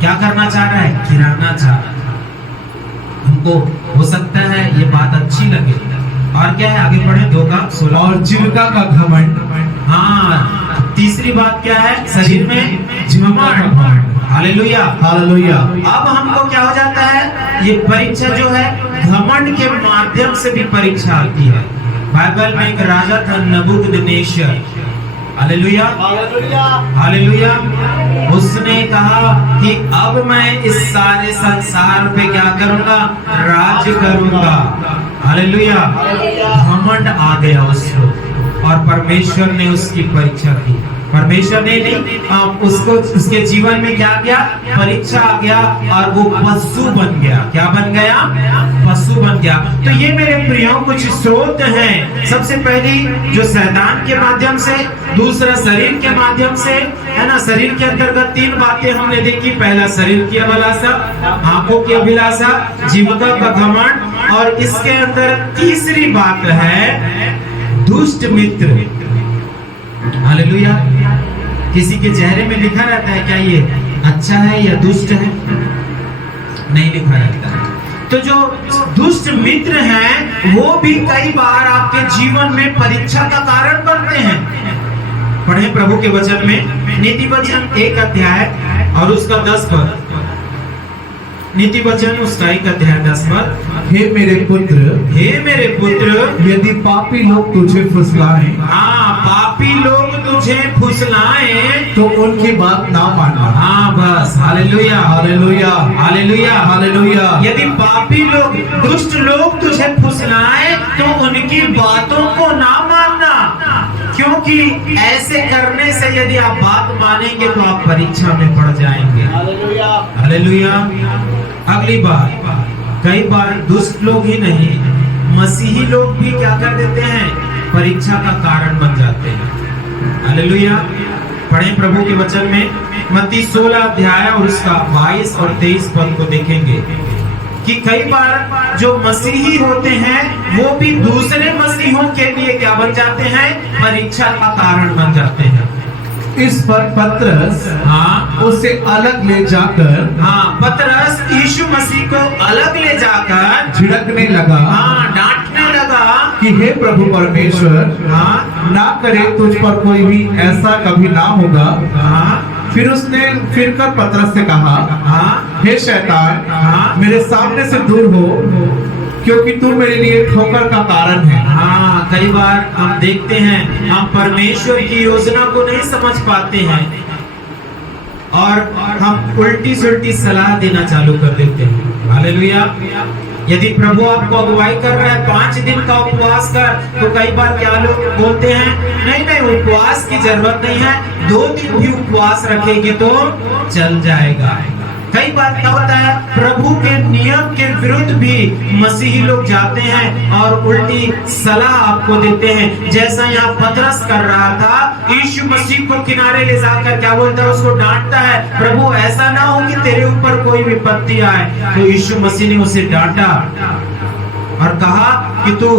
क्या करना चाह रहा है? गिराना चाह रहा है। उनको हो सकता है ये बात अच्छी लगे। और क्या है, आगे बढ़े, 2 का 16। और जीविका का घमंड। हाँ, तीसरी बात क्या है? शरीर में घमंड, हालेलुया, हालेलुया। अब हमको क्या हो जाता है? ये परीक्षा जो है घमंड के माध्यम से भी परीक्षा आती है। बाइबल में एक राजा था नबूकदनेस्सर, हालेलुया, हालेलुया। उसने कहा कि अब मैं इस सारे संसार पे क्या करूंगा? राज करूंगा, हालेलुया। घमंड आ गया उसको, और परमेश्वर ने उसकी परीक्षा की। परमेश्वर ने नहीं, उसको उसके जीवन में क्या किया? परीक्षा आ गया, और वो पशु बन गया। क्या बन गया? पशु बन गया। तो ये मेरे प्रियो कुछ स्रोत हैं। सबसे पहली जो शैतान के माध्यम से, दूसरा शरीर के माध्यम से, है ना। शरीर के अंतर्गत 3 बातें हमने देखी। पहला शरीर की अभिलाषा, आंखों की अभिलाषा, जीविका का घमंड, और इसके अंदर तीसरी बात है दुष्ट मित्र, हालेलुया। किसी के चेहरे में लिखा रहता है क्या ये अच्छा है या दुष्ट है? नहीं लिखा रहता है। तो जो दुष्ट मित्र हैं वो भी कई बार आपके जीवन में परीक्षा का कारण बनते हैं। पढ़े प्रभु के वचन में, नीति वचन 1 अध्याय और उसका 10 पद। नीति वचन उसका 1 अध्याय 10 पद। हे मेरे पुत्र, हे मेरे पुत्र, यदि पापी लोग तुझे फुसलाएं, हाँ, पापी लोग तुझे फुसलाएं तो उनकी बात ना मानना। हाँ, बस, हालेलुया, हालेलुया, हालेलुया, हालेलुया। यदि पापी लोग, दुष्ट लोग तुझे फुसलाएं तो उनकी बातों को ना मानना, क्योंकि ऐसे करने से यदि आप बात मानेंगे तो आप परीक्षा में पड़ जाएंगे, हालेलुया। अगली बात, कई बार दुष्ट लोग ही नहीं, मसीही लोग भी क्या कर देते हैं? परीक्षा का कारण बन जाते हैं, हालेलुया। पढ़े प्रभु के वचन में, मत्ती 16 अध्याय और उसका 22 और 23 पद को देखेंगे कि कई बार जो मसीही होते हैं वो भी दूसरे मसीहों के लिए क्या बन जाते हैं? परीक्षा का कारण बन जाते हैं। इस पर पतरस हाँ, उसे अलग ले जाकर, हाँ, पतरस यीशु मसीह को अलग ले जाकर झिड़कने लगा, हाँ, डांटने लगा कि हे प्रभु परमेश्वर, हाँ, ना करे तुझ पर कोई भी ऐसा कभी ना होगा। हाँ, फिर उसने फिर कर पतरस से कहा, हाँ, हे शैतान, हाँ, मेरे सामने से दूर हो, क्योंकि तू मेरे लिए ठोकर का कारण है। हाँ, कई बार हम देखते हैं हम परमेश्वर की योजना को नहीं समझ पाते हैं और हम उल्टी सुल्टी सलाह देना चालू कर देते हैं, हालेलुया। यदि प्रभु आपको अगुवाई कर रहा है 5 दिन का उपवास कर, तो कई बार क्या लोग बोलते हैं, नहीं नहीं उपवास की जरूरत नहीं है, 2 दिन भी उपवास रखेगी तो चल जाएगा। कई बार क्या होता है, प्रभु के नियम के विरुद्ध भी मसीही लोग जाते हैं और उल्टी सलाह आपको देते हैं। जैसा यहाँ पतरस कर रहा था, यीशु मसीह को किनारे ले जाकर क्या बोलता है, उसको डांटता है, प्रभु ऐसा ना हो कि तेरे ऊपर कोई विपत्ति आए। तो यीशु मसीह ने उसे डांटा और कहा कि तू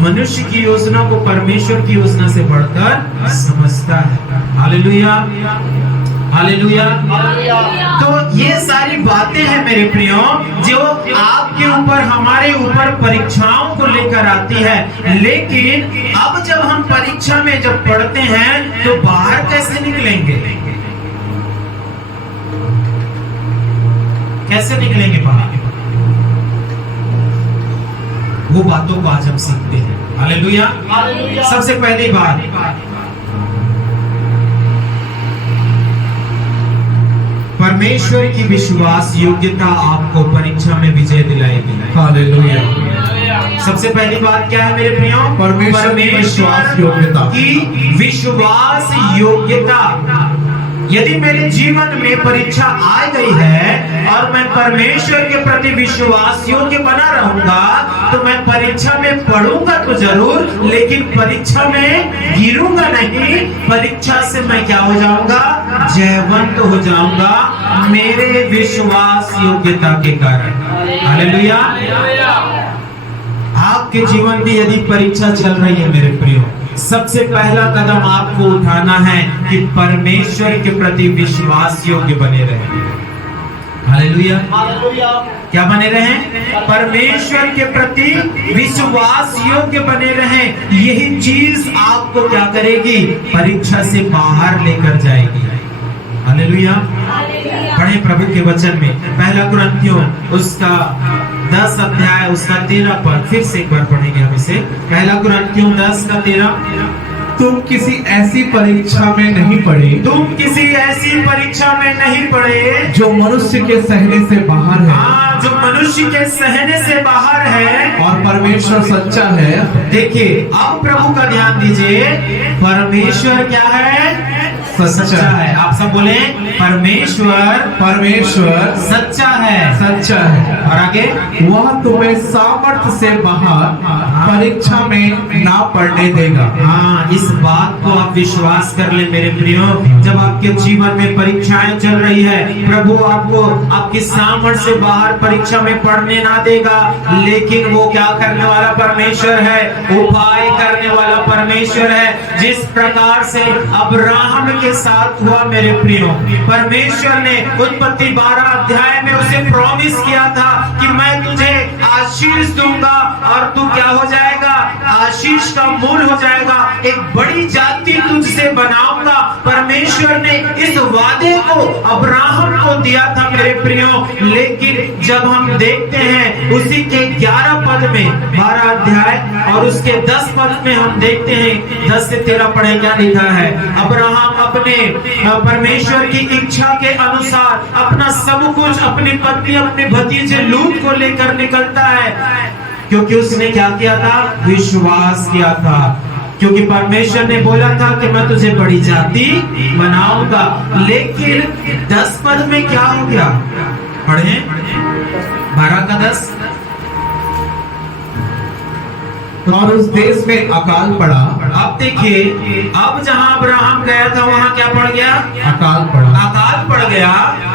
मनुष्य की योजना को परमेश्वर की योजना से बढ़कर समझता है। Hallelujah, hallelujah. तो ये सारी बातें हैं मेरे प्रियो, जो आपके ऊपर, हमारे ऊपर परीक्षाओं को लेकर आती है। लेकिन अब जब हम परीक्षा में जब पढ़ते हैं तो बाहर कैसे निकलेंगे, कैसे निकलेंगे बाहर, वो बातों को आज हम सीखते हैं। हालेलुया। सबसे पहली बात, परमेश्वर की विश्वास योग्यता आपको परीक्षा में विजय दिलाएगी। हालेलुया। सबसे पहली बात क्या है मेरे प्रियो, परमेश्वर की विश्वास योग्यता की विश्वास योग्यता। यदि मेरे जीवन में परीक्षा आ गई है और मैं परमेश्वर के प्रति विश्वास योग्य बना रहूंगा, तो मैं परीक्षा में पढ़ूंगा तो जरूर, लेकिन परीक्षा में गिरूंगा नहीं। परीक्षा से मैं क्या हो जाऊंगा, जयवंत हो जाऊंगा मेरे विश्वास योग्यता के कारण। हालेलुया। आपके जीवन की यदि परीक्षा चल रही है मेरे प्रियो, सबसे पहला कदम आपको उठाना है कि परमेश्वर के प्रति विश्वास योग्य बने रहें। हालेलुया। क्या बने रहें, परमेश्वर के प्रति विश्वास योग्य बने रहें। यही चीज आपको क्या करेगी, परीक्षा से बाहर लेकर जाएगी। हालेलुया। पढ़े प्रभु के वचन में पहला कुरिन्थियों उसका 10 अध्याय उसका 13 पद, फिर से एक बार पढ़ेंगे हम इसे। पहला कुरिन्थियों 10 का 13, तुम किसी ऐसी परीक्षा में नहीं पड़े, तुम किसी ऐसी परीक्षा में नहीं पड़े जो मनुष्य के सहने से बाहर है। हाँ, जो मनुष्य के सहने से बाहर है, और परमेश्वर सच्चा है। देखिए अब प्रभु का ध्यान दीजिए, परमेश्वर क्या है, सच्चा है। आप सब बोले, परमेश्वर परमेश्वर सच्चा है, सच्चा है। और आगे, वह तुम्हें सामर्थ्य से बाहर परीक्षा में ना पड़ने देगा। हाँ, इस बात को आप विश्वास कर ले मेरे प्रियो। जब आपके जीवन में परीक्षाएं चल रही है, प्रभु आपको आपकी सामर्थ्य से बाहर परीक्षा में पढ़ने ना देगा, लेकिन वो क्या करने वाला परमेश्वर है, उपाय करने वाला परमेश्वर है। जिस प्रकार से अब्राहम के साथ हुआ मेरे प्रियो, परमेश्वर ने उत्पत्ति 12 अध्याय में उसे प्रॉमिस किया था कि मैं तुझे आशीष दूंगा और तू क्या हो जाएगा, आशीष का मूल हो जाएगा, एक बड़ी जाति तुझसे बनाऊंगा। परमेश्वर ने इस वादे को अब्राहम को दिया था मेरे प्रियो। लेकिन जब हम देखते हैं उसी के 11 पद में 12 अध्याय और उसके 10 पद में हम देखते हैं 10 से 13 पढ़े क्या लिखा है। अब्राहम अपने परमेश्वर की इच्छा के अनुसार अपना सब कुछ, अपनी पत्नी, अपने भतीजे लूत को लेकर निकलता है, क्योंकि उसने क्या किया था, विश्वास किया था। क्योंकि परमेश्वर ने बोला था कि मैं तुझे बड़ी जाति बनाऊंगा। लेकिन 10 पद में क्या हो गया, पढ़े 12 का 10, और उस देश में अकाल पड़ा। अब देखिए, अब जहां अब्राहम गया था वहां क्या पड़ गया, अकाल पड़ा, अकाल पड़ गया।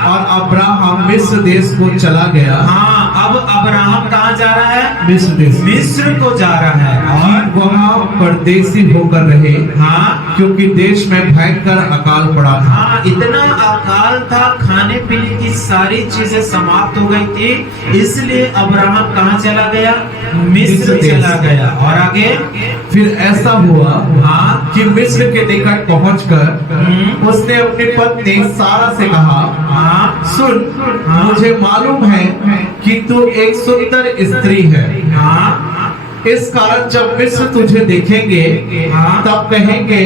और अब्राहम मिस्र देश को चला गया। हाँ, अब अब्राहम कहाँ जा रहा है, मिस्र देश, मिस्र को जा रहा है। और वहाँ परदेसी होकर रहे। हाँ, क्योंकि देश में भयंकर अकाल पड़ा था। हाँ, इतना अकाल था, खाने पीने की सारी चीजें समाप्त हो गई थी, इसलिए अब्राहम कहाँ चला गया, मिस्र चला गया। और आगे फिर ऐसा हुआ हाँ, कि मिस्र के निकट पहुंचकर उसने अपनी पत्नी सारा से कहा, हाँ, सुन, मुझे मालूम है कि तू एक सुंदर स्त्री है। हाँ, इस कारण जब मिस्र तुझे देखेंगे हाँ, तब कहेंगे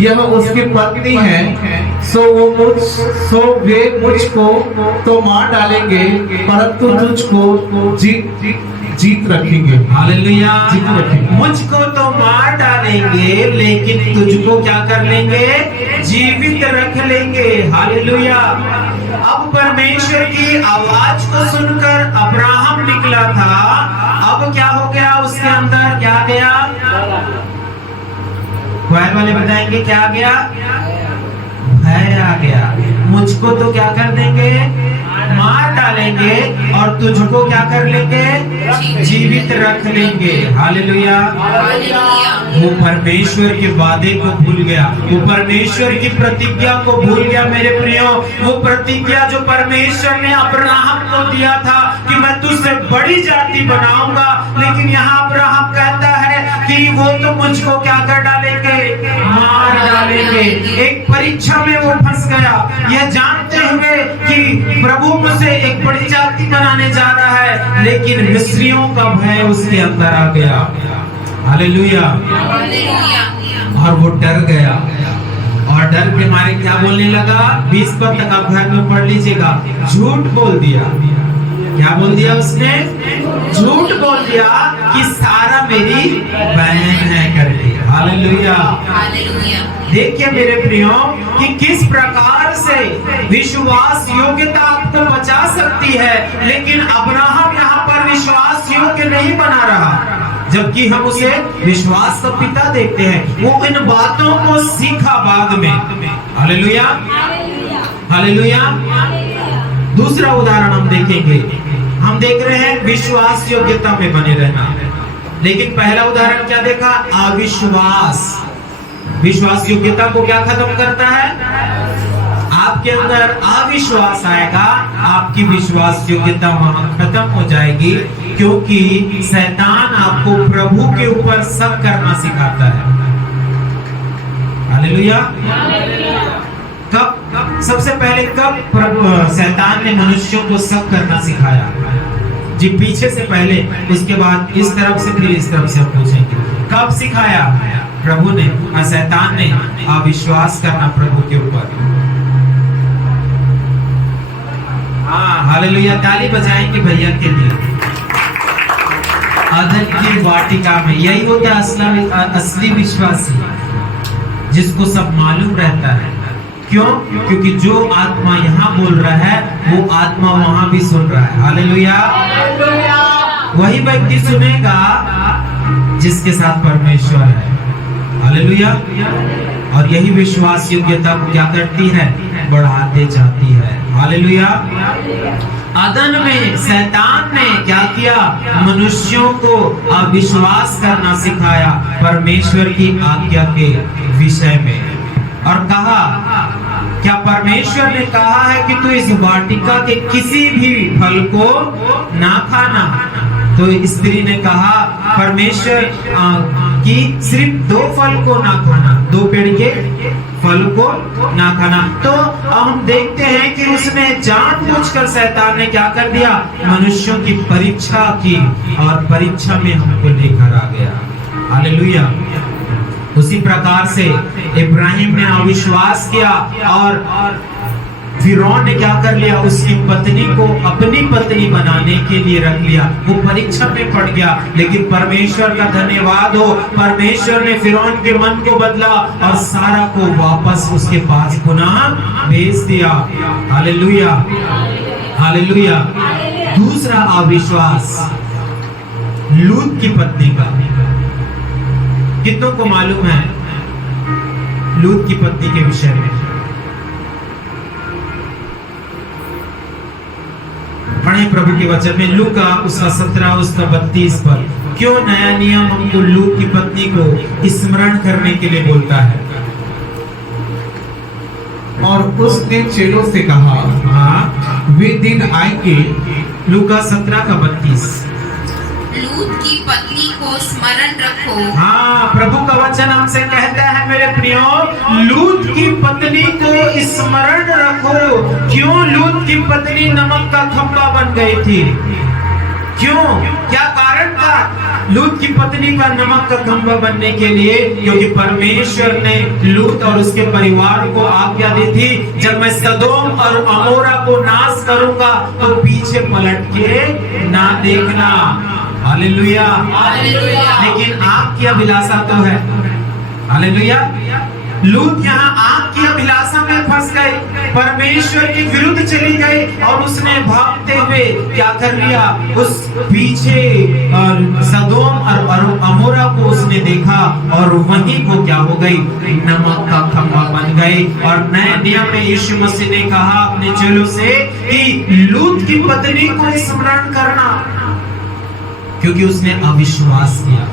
यह उसकी पत्नी है, सो वे मुझको तो मार डालेंगे, परंतु तुझको जीत रखेंगे। हालेलुया। जीत रखेंगे। मुझको तो मार डालेंगे, लेकिन तुझको क्या कर लेंगे, जीवित रख लेंगे। हालेलुया। अब परमेश्वर की आवाज को सुनकर अब्राहम निकला था। अब क्या हो गया उसके अंदर? क्या गया? क्वायर वाले बताएंगे क्या आ गया? भय आ गया। मुझको तो क्या कर देंगे? मार डालेंगे और तुझको क्या कर लेंगे? जीवित रख लेंगे। हालेलुया। वो परमेश्वर के वादे को भूल गया, वो परमेश्वर की प्रतिज्ञा को भूल गया। मेरे प्रियो, वो प्रतिज्ञा जो परमेश्वर ने अब्राहम को दिया था कि मैं तुझसे बड़ी जाति बनाऊंगा, लेकिन यहाँ अब्राहम कहता है कि वो तो मुझको क्या कर डालेंगे? मार डालेंगे। एक परीक्षा में वो फंस गया, यह जानते हुए कि प्रभु मुझसे एक बड़ी जाति बनाने जा रहा है, लेकिन मिस्रियों का भय उसके अंदर आ गया। हालेलुया। और वो डर गया और डर के मारे क्या बोलने लगा? 20 पद तक आप घर में पढ़ लीजिएगा। झूठ बोल दिया। क्या बोल दिया उसने? झूठ बोल दिया कि सारा मेरी बहन है करके। हालेलुया। देखिए मेरे प्रियो कि किस प्रकार से विश्वास योग्यता आपको बचा सकती है, लेकिन अब्राहम यहाँ पर विश्वास योग्य नहीं बना रहा, जबकि हम उसे विश्वास का पिता देखते हैं। वो इन बातों को सीखा बाद में। हालेलुया। हालेलुया। दूसरा उदाहरण हम देखेंगे। हम देख रहे हैं विश्वास योग्यता में बने रहना, लेकिन पहला उदाहरण क्या देखा? अविश्वास। विश्वास योग्यता को क्या खत्म करता है? आपके अंदर अविश्वास आएगा, आपकी विश्वास योग्यता वहां खत्म हो जाएगी, क्योंकि शैतान आपको प्रभु के ऊपर शक करना सिखाता है। हालेलुया। कब? सबसे पहले कब शैतान ने मनुष्यों को शक करना सिखाया? जी पीछे से पहले, उसके बाद इस तरफ से, फिर इस तरफ से हम पूछेंगे। कब सिखाया? प्रभु ने और शैतान ने अविश्वास करना प्रभु के ऊपर। हाँ, हालेलुया। ताली बजाएंगे भैया के लिए। अदन की वाटिका में यही होता है असली विश्वासी, जिसको सब मालूम रहता है। क्यों? क्योंकि जो आत्मा यहाँ बोल रहा है, वो आत्मा वहां भी सुन रहा है। हालेलुया। वही व्यक्ति सुनेगा जिसके साथ परमेश्वर है। हालेलुया। और यही विश्वास योग्यता को क्या करती है? बढ़ाते जाती है। हालेलुया। अदन में शैतान ने क्या किया? मनुष्यों को अविश्वास करना सिखाया परमेश्वर की आज्ञा के विषय में, और कहा, क्या परमेश्वर ने कहा है कि तू इस वाटिका के किसी भी फल को ना खाना? तो स्त्री ने कहा परमेश्वर कि सिर्फ 2 फल को ना खाना, 2 पेड़ के फल को ना खाना। तो हम देखते हैं कि उसने जानबूझकर शैतान ने क्या कर दिया? मनुष्यों की परीक्षा की, और परीक्षा में हमको लेकर आ गया। हालेलुया। उसी प्रकार से इब्राहिम ने अविश्वास किया और फिरौन ने क्या कर लिया? उसकी पत्नी को अपनी पत्नी बनाने के लिए रख लिया। वो परीक्षा में पड़ गया, लेकिन परमेश्वर का धन्यवाद हो, परमेश्वर ने फिरौन के मन को बदला और सारा को वापस उसके पास पुनः भेज दिया। हालेलुया। हालेलुया। दूसरा अविश्वास लूत की पत्नी का। कितनों को मालूम है लूत की पत्नी के विषय में? पढ़े प्रभु के वचन में, लूका उसका 17 उसका 32 पर। क्यों नया नियम हमको लूत की पत्नी को स्मरण करने के लिए बोलता है? और उसने चेलों से कहा, हाँ, वे दिन आएंगे। लूका 17 का 32। लूत की पत्नी को स्मरण रखो। हाँ, प्रभु का वचन हमसे कहता है मेरे प्रियो, लूत की पत्नी को स्मरण रखो। क्यों लूत की पत्नी नमक का खंभा बन गई थी? क्यों? क्या कारण था लूत की पत्नी का नमक का खंभा बनने के लिए? क्योंकि परमेश्वर ने लूत और उसके परिवार को आज्ञा दी थी, जब मैं सदोम और अमोरा को नाश करूंगा तो पीछे पलट के ना देखना। हालेलुया। लेकिन आपकी अभिलाषा तो है, हालेलुया, लूत यहाँ आग की अभिलाषा में फंस गई, परमेश्वर के विरुद्ध चली गई और उसने भागते हुए क्या कर लिया, उस पीछे सदोम और अमोरा को उसने देखा और वहीं को क्या हो गई, नमक का खंभा बन गई। और नए नियम में यीशु मसीह ने कहा अपने चेलों से कि लूत की पत्नी को स्मरण करना, क्योंकि उसने अविश्वास किया।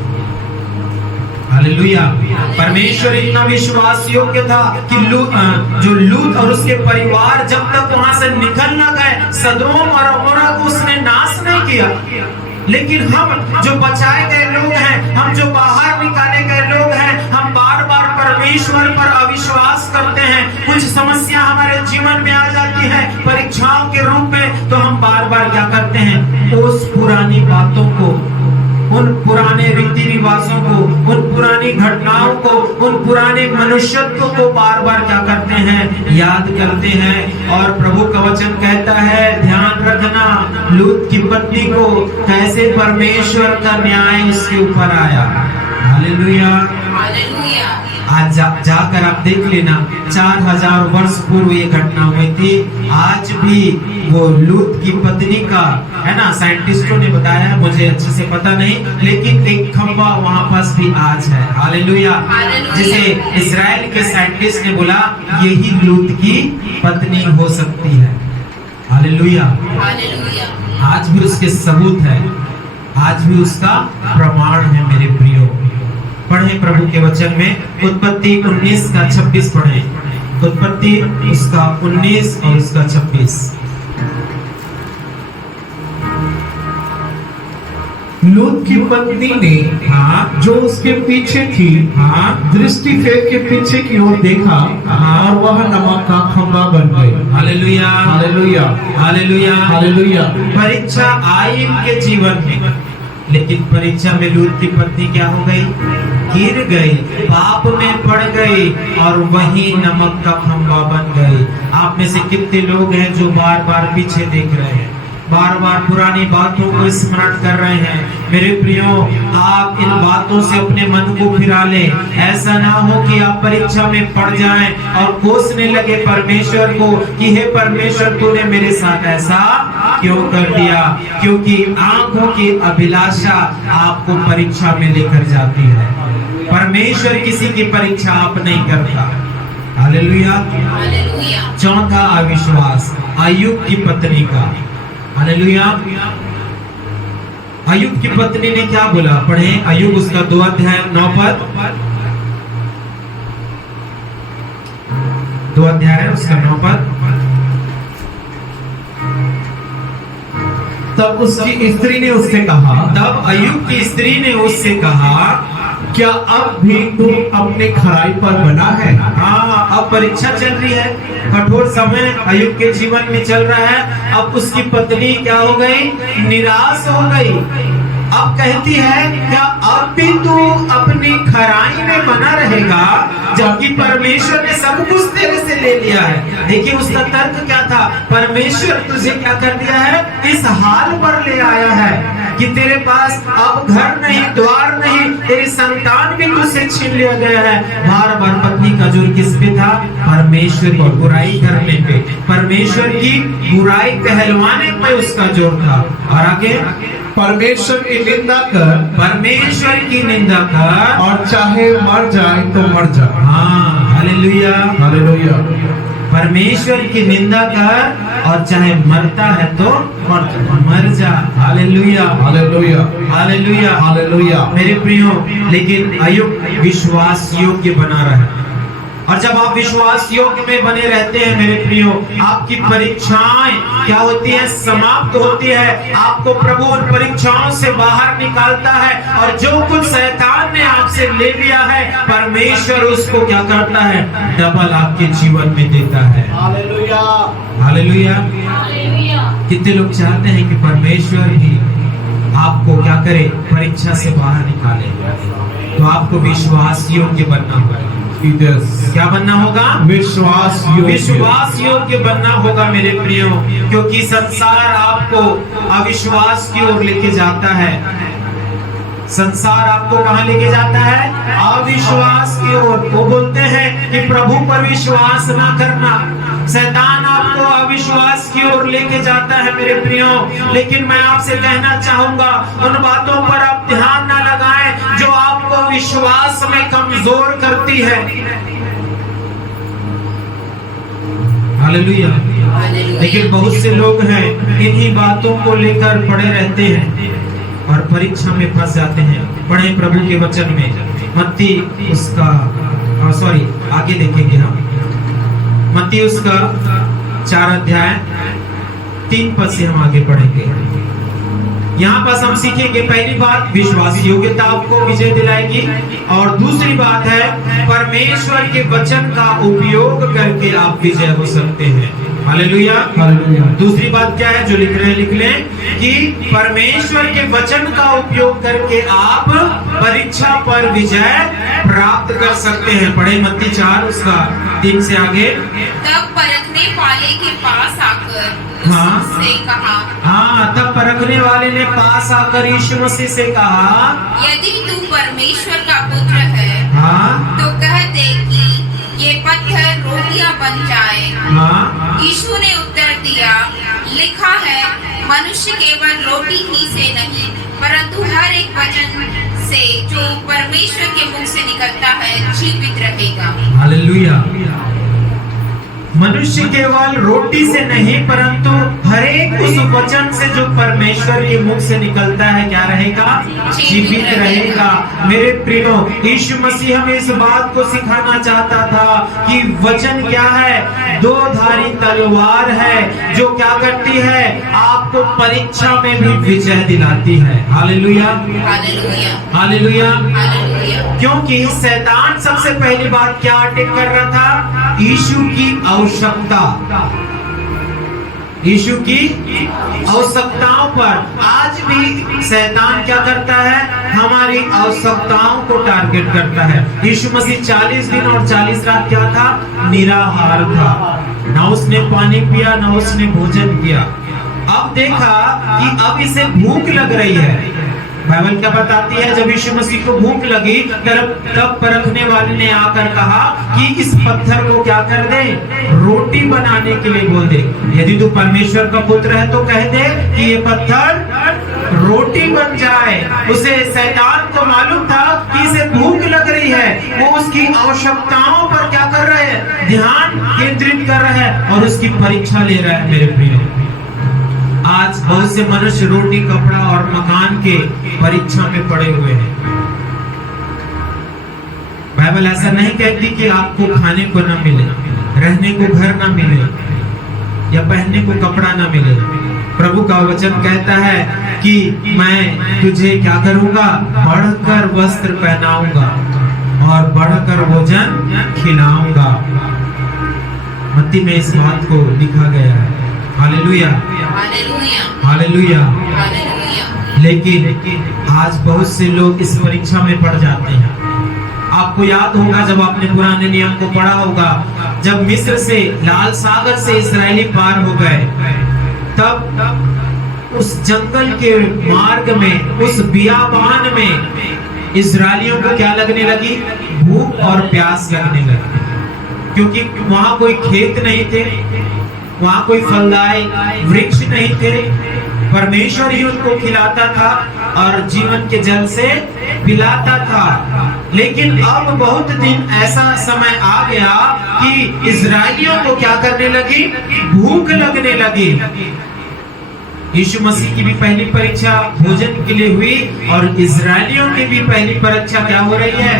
हालेलुया। परमेश्वर इतना विश्वास योग्य था कि जो लूत और उसके परिवार जब तक वहां से निकल न गए, सदोम और अमोरा को उसने नाश नहीं किया। लेकिन हम जो बचाए गए लोग हैं, हम जो बाहर निकाले गए लोग हैं, हम बार बार परमेश्वर पर अविश्वास करते हैं। कुछ समस्या हमारे जीवन में आ जाती है परीक्षाओं के रूप में, तो हम बार बार क्या करते हैं, उस पुरानी बातों को, उन पुराने रीति रिवाजों को, उन पुरानी घटनाओं को, उन पुराने मनुष्यत्व को बार बार क्या करते हैं, याद करते हैं। और प्रभु का वचन कहता है, ध्यान रखना लूत की पत्नी को कैसे परमेश्वर का न्याय उसके ऊपर आया। हालेलुया। हालेलुया। आज जाकर आप देख लेना, 4000 वर्ष पूर्व ये घटना हुई थी। आज भी वो लूत की पत्नी का है ना, साइंटिस्टों ने बताया, मुझे अच्छे से पता नहीं, लेकिन एक खंबा वहां पास भी आज है। हालेलुया। जिसे इजराइल के साइंटिस्ट ने बोला यही लूत की पत्नी हो सकती है। हालेलुया। हालेलुया। आज भी उसके सबूत है, आज भी उसका प्रमाण है। मेरे प्रियो, पढ़े प्रभु के वचन में उत्पत्ति 19 का 26 पढ़े। उत्पत्ति उसका 19 और उसका 26। लूत की पत्नी ने जो उसके पीछे थी दृष्टि फेर के पीछे की ओर देखा और वह नमक का खंभा बन गई। हालेलुया। हालेलुया। हालेलुया। हालेलुया। परीक्षा आई इनके जीवन में, लेकिन परीक्षा में लूत की पत्नी क्या हो गई, गिर गई, पाप में पड़ गई और वही नमक का खंभा बन गई। आप में से कितने लोग हैं जो बार बार पीछे देख रहे हैं, बार बार पुरानी बातों को स्मरण कर रहे हैं। मेरे प्रियो, आप इन बातों से अपने मन को फिरा लें। ऐसा ना हो कि आप परीक्षा में पड़ जाएं और कोसने लगे परमेश्वर को कि हे परमेश्वर, तूने मेरे साथ ऐसा क्यों कर दिया। क्योंकि आंखों की अभिलाषा आपको परीक्षा में लेकर जाती है। परमेश्वर किसी की परीक्षा आप नहीं करता। हालेलुया। हालेलुया। चौथा अविश्वास अय्यूब की पत्नी का। हालेलुया। अय्यूब की पत्नी ने क्या बोला, पढ़े अय्यूब उसका 2 अध्याय 9 पद, 2 अध्याय उसका 9 पद। तब उसकी स्त्री ने उससे कहा, तब अय्यूब की स्त्री ने उससे कहा, क्या अब भी तू अपने खराई पर बना है? हाँ, अब परीक्षा चल रही है, कठोर समय अय्यूब के जीवन में चल रहा है। अब उसकी पत्नी क्या हो गई, निराश हो गई। अब कहती है, क्या अब भी तू अपनी खराई में बना रहेगा, जबकि परमेश्वर ने सब कुछ तेरे से ले लिया है। देखिए उसका तर्क क्या था, परमेश्वर तुझे क्या कर दिया है, इस हाल पर ले आया है कि तेरे पास अब घर नहीं, द्वार नहीं, तेरी संतान भी तुझसे छीन लिया गया है। बार बार पत्नी का जोर किस पे था, परमेश्वर की बुराई करने पे, परमेश्वर की बुराई कहलवाने पे उसका जोर था। और आगे, परमेश्वर की निंदा कर, परमेश्वर की निंदा कर, और चाहे मर जाए तो मर जा। हाँ, हालेलुया। हालेलुया। परमेश्वर की निंदा कर और चाहे मरता है तो मर जा। हालेलुया। हालेलुया। हालेलुया। हालेलुया। मेरे प्रियो, लेकिन अय्यूब विश्वास योग्य बना रहे। और जब आप विश्वास योग्य में बने रहते हैं मेरे प्रियो, आपकी परीक्षाएं क्या होती है, समाप्त होती है। आपको प्रभु उन परीक्षाओं से बाहर निकालता है और जो कुछ शैतान ने आपसे ले लिया है, परमेश्वर उसको क्या करता है, डबल आपके जीवन में देता है। हालेलुया। हालेलुया। कितने लोग चाहते हैं कि परमेश्वर भी आपको क्या करे, परीक्षा से बाहर निकाले। तो आपको विश्वास योग्य बनना होगा। क्या बनना होगा, विश्वास योग्य। विश्वास योग्य बनना होगा मेरे प्रियो, क्योंकि संसार आपको अविश्वास की ओर लेके जाता है। संसार आपको कहां लेके जाता है? अविश्वास की ओर। वो बोलते हैं कि प्रभु पर विश्वास ना करना। शैतान आपको अविश्वास की ओर लेके जाता है मेरे प्रियो। लेकिन मैं आपसे कहना चाहूंगा, उन बातों पर आप ध्यान ना लगाएं जो आपको विश्वास में कमजोर करती है। हालेलुया। लेकिन बहुत से लोग हैं इन्हीं बातों को लेकर पड़े रहते हैं और परीक्षा में फंस जाते हैं। पढ़े प्रभु के वचन में मत्ती उसका आगे देखेंगे हम। मत्ती उसका 4 अध्याय 3 पद से हम आगे पढ़ेंगे। यहाँ पर हम सीखेंगे, पहली बात विश्वास योग्यता आपको विजय दिलाएगी, और दूसरी बात है परमेश्वर के वचन का उपयोग करके आप विजय हो सकते हैं। हालेलुया। दूसरी बात क्या है जो लिख रहे हैं, लिख लें कि परमेश्वर के वचन का उपयोग करके आप परीक्षा पर विजय प्राप्त कर सकते हैं। पढ़े मत्ती 4 उसका 3 से आगे। तब परखने वाले के पास आकर उससे कहा, तब परखने वाले ने पास आकर यीशु मसीह से कहा, यदि तू परमेश्वर का पुत्र है तो कह दे कि ये पत्थर रोटियां बन जाए। यीशु ने उत्तर दिया, लिखा है मनुष्य केवल रोटी ही से नहीं परंतु हर एक वचन से जो परमेश्वर के मुख से निकलता है जीवित रहेगा। हालेलुया। मनुष्य केवल रोटी से नहीं परंतु हर एक उस वचन से जो परमेश्वर के मुख से निकलता है क्या रहेगा? जीवित रहेगा। मेरे प्रियो, यीशु मसीह हमें इस बात को सिखाना चाहता था कि वचन क्या है? 2 धारी तलवार है जो क्या करती है? आपको परीक्षा में भी विजय दिलाती है। Hallelujah, hallelujah, hallelujah. हालेलुया। क्योंकि शैतान सबसे पहली बात क्या अटैक कर रहा था? यीशु की आवश्यकता, यीशु की आवश्यकताओं पर। आज भी शैतान क्या करता है? हमारी आवश्यकताओं को टारगेट करता है। यीशु मसीह 40 दिन और 40 रात क्या था? निराहार था। ना उसने पानी पिया, ना उसने भोजन किया। अब देखा कि अब इसे भूख लग रही है। बाइबल क्या बताती है? जब यीशु मसीह को भूख लगी तब परखने वाले ने आकर कहा कि इस पत्थर को क्या कर दे? रोटी बनाने के लिए बोल दे। यदि तू परमेश्वर का पुत्र है तो कह दे कि ये पत्थर रोटी बन जाए। उसे शैतान को मालूम था कि इसे भूख लग रही है। वो उसकी आवश्यकताओं पर क्या कर रहे हैं? ध्यान केंद्रित कर रहे हैं और उसकी परीक्षा ले रहा है। मेरे प्रियो, आज बहुत से मनुष्य रोटी, कपड़ा और मकान के परीक्षा में पड़े हुए हैं। बाइबल ऐसा नहीं कहती कि आपको खाने को न मिले, रहने को घर न मिले या पहनने को कपड़ा न मिले। प्रभु का वचन कहता है कि मैं तुझे क्या करूंगा? बढ़कर वस्त्र पहनाऊंगा और बढ़कर भोजन खिलाऊंगा। मत्ती में इस बात को लिखा गया है। Hallelujah, hallelujah, hallelujah, hallelujah. लेकिन आज बहुत से लोग इस परीक्षा में पड़ जाते हैं। आपको याद होगा जब आपने पुराने नियम को पढ़ा होगा, जब मिस्र से, लाल सागर से इस्राएली पार हो गए, तब उस जंगल के मार्ग में, उस बियाबान में इस्राएलियों को क्या लगने लगी? भूख और प्यास लगने लगी। क्योंकि वहां कोई खेत नहीं थे, वहां कोई फलदायी वृक्ष नहीं थे। परमेश्वर ही उनको खिलाता था और जीवन के जल से पिलाता था। लेकिन अब बहुत दिन ऐसा समय आ गया कि इस्राएलियों को क्या करने लगी? भूख लगने लगी। यीशु मसीह की भी पहली परीक्षा भोजन के लिए हुई और इस्राएलियों की भी पहली परीक्षा क्या हो रही है?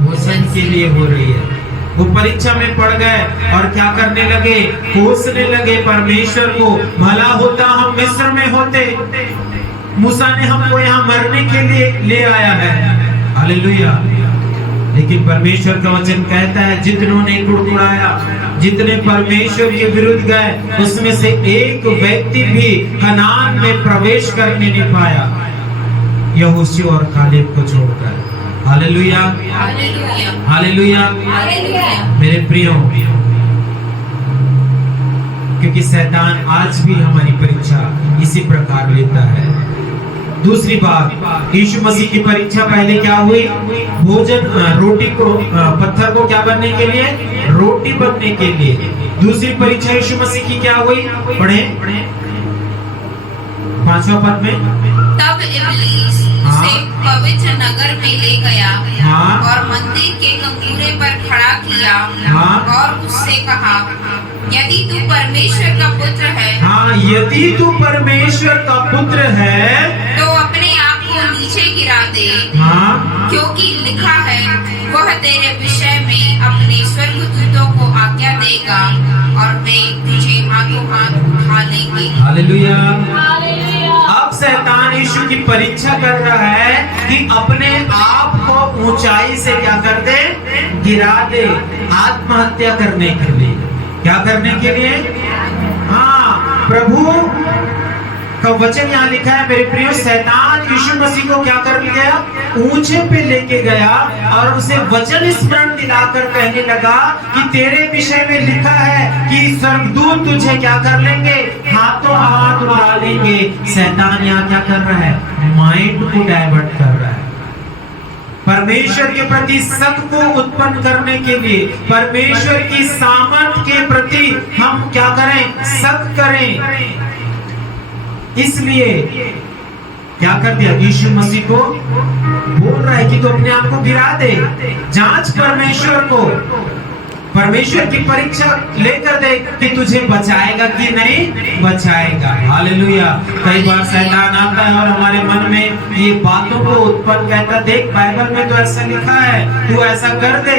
भोजन के लिए हो रही है। वो परीक्षा में पड़ गए और क्या करने लगे? कोसने लगे परमेश्वर को। भला होता हम मिस्र में होते, मूसा ने हमको यहाँ मरने के लिए ले आया है। हालेलुया। लेकिन परमेश्वर का वचन कहता है जितनों ने कुड़कुड़ाया, जितने परमेश्वर के विरुद्ध गए, उसमें से एक व्यक्ति भी कनान में प्रवेश करने नहीं पाया, यहोशू और कालेब को छोड़कर। Hallelujah, hallelujah, hallelujah, hallelujah. मेरे प्रियो, क्योंकि शैतान आज भी हमारी परीक्षा इसी प्रकार लेता है। दूसरी बात, यीशु मसीह की परीक्षा पहले क्या हुई? भोजन रोटी को पत्थर को क्या बनने के लिए? रोटी बनने के लिए। दूसरी परीक्षा यीशु मसीह की क्या हुई? पढ़े 5वां पद में। तब इब्लीस उसे पवित्र नगर में ले गया और मंदिर के कंगूरे पर खड़ा किया और उससे कहा, यदि तू परमेश्वर का पुत्र है, यदि तू परमेश्वर का पुत्र है तो अपने आप को नीचे गिरा दे, क्योंकि लिखा है, वह तेरे विषय में अपने स्वर्गदूतों को आज्ञा देगा और वे तुझे हाथों हाथ उठा लेंगे। हालेलुया। अब शैतान यीशु की परीक्षा कर रहा है कि अपने आप को ऊंचाई से क्या कर दे? गिरा दे, आत्महत्या करने के लिए। क्या करने के लिए? प्रभु का वचन यहाँ लिखा है मेरे प्रियो, शैतान यीशु मसीह को क्या कर गया? ऊंचे पे लेके गया और उसे वचन स्मरण दिलाकर कहने लगा कि तेरे विषय में लिखा है कि स्वर्गदूत तुझे क्या कर लेंगे? हाथों हाथ उठा लेंगे। शैतान यहाँ क्या कर रहा है? माइंड को डाइवर्ट कर रहा है। परमेश्वर के प्रति शक को उत्पन्न करने के लिए, परमेश्वर की सामर्थ के प्रति हम क्या करें? शक करें। इसलिए क्या कर दिया? यीशु मसीह को बोल रहा है कि तू अपने आप को गिरा दे, जांच परमेश्वर को, परमेश्वर की परीक्षा लेकर दे कि तुझे बचाएगा कि नहीं बचाएगा। हालेलुया। कई बार शैतान आता है और हमारे मन में ये बातों को उत्पन्न कहता, देख बाइबल में तो ऐसा लिखा है, तू ऐसा कर दे।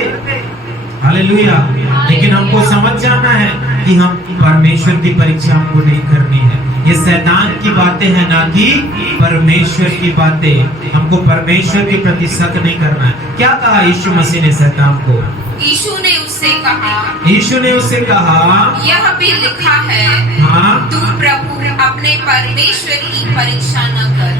हालेलुया। लेकिन हमको समझ जाना है कि हम परमेश्वर की परीक्षा हमको नहीं करनी है। ये शैतान की बातें हैं, ना कि परमेश्वर की बातें। हमको परमेश्वर के प्रति शक नहीं करना है। क्या कहा यीशु मसीह ने शैतान को? यीशु ने उससे कहा, यह भी लिखा है, तू प्रभु अपने परमेश्वर की परीक्षा न कर।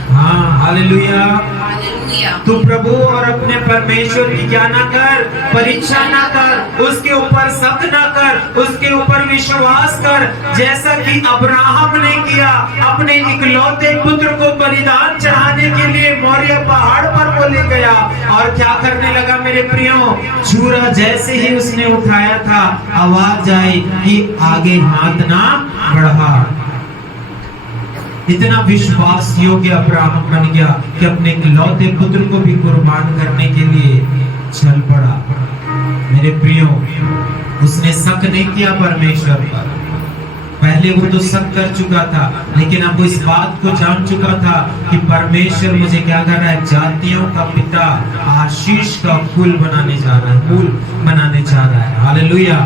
हालेलुया। हालेलुया। तू प्रभु और अपने परमेश्वर की क्या ना कर? परीक्षा ना कर, उसके ऊपर शक ना कर, उसके ऊपर विश्वास कर। जैसा कि अब्राहम ने किया, अपने इकलौते पुत्र को बलिदान चढ़ाने के लिए मौर्य पहाड़ पर वो ले गया और क्या करने लगा मेरे प्रियो? छुरा जैसे ही उसने उठाया था, आवाज आई कि आगे हाथ ना बढ़ा। इतना विश्वास योग्य अब्राहम बन गया कि अपने इकलौते पुत्र को भी कुर्बान करने के लिए चल पड़ा। मेरे प्रियो, उसने शक नहीं किया परमेश्वर पर। पहले वो तो शक कर चुका था, लेकिन अब वो इस बात को जान चुका था कि परमेश्वर मुझे क्या कर रहा है? जातियों का पिता, आशीष का कुल बनाने जा रहा है, कुल बनाने जा रहा है। हालेलुया।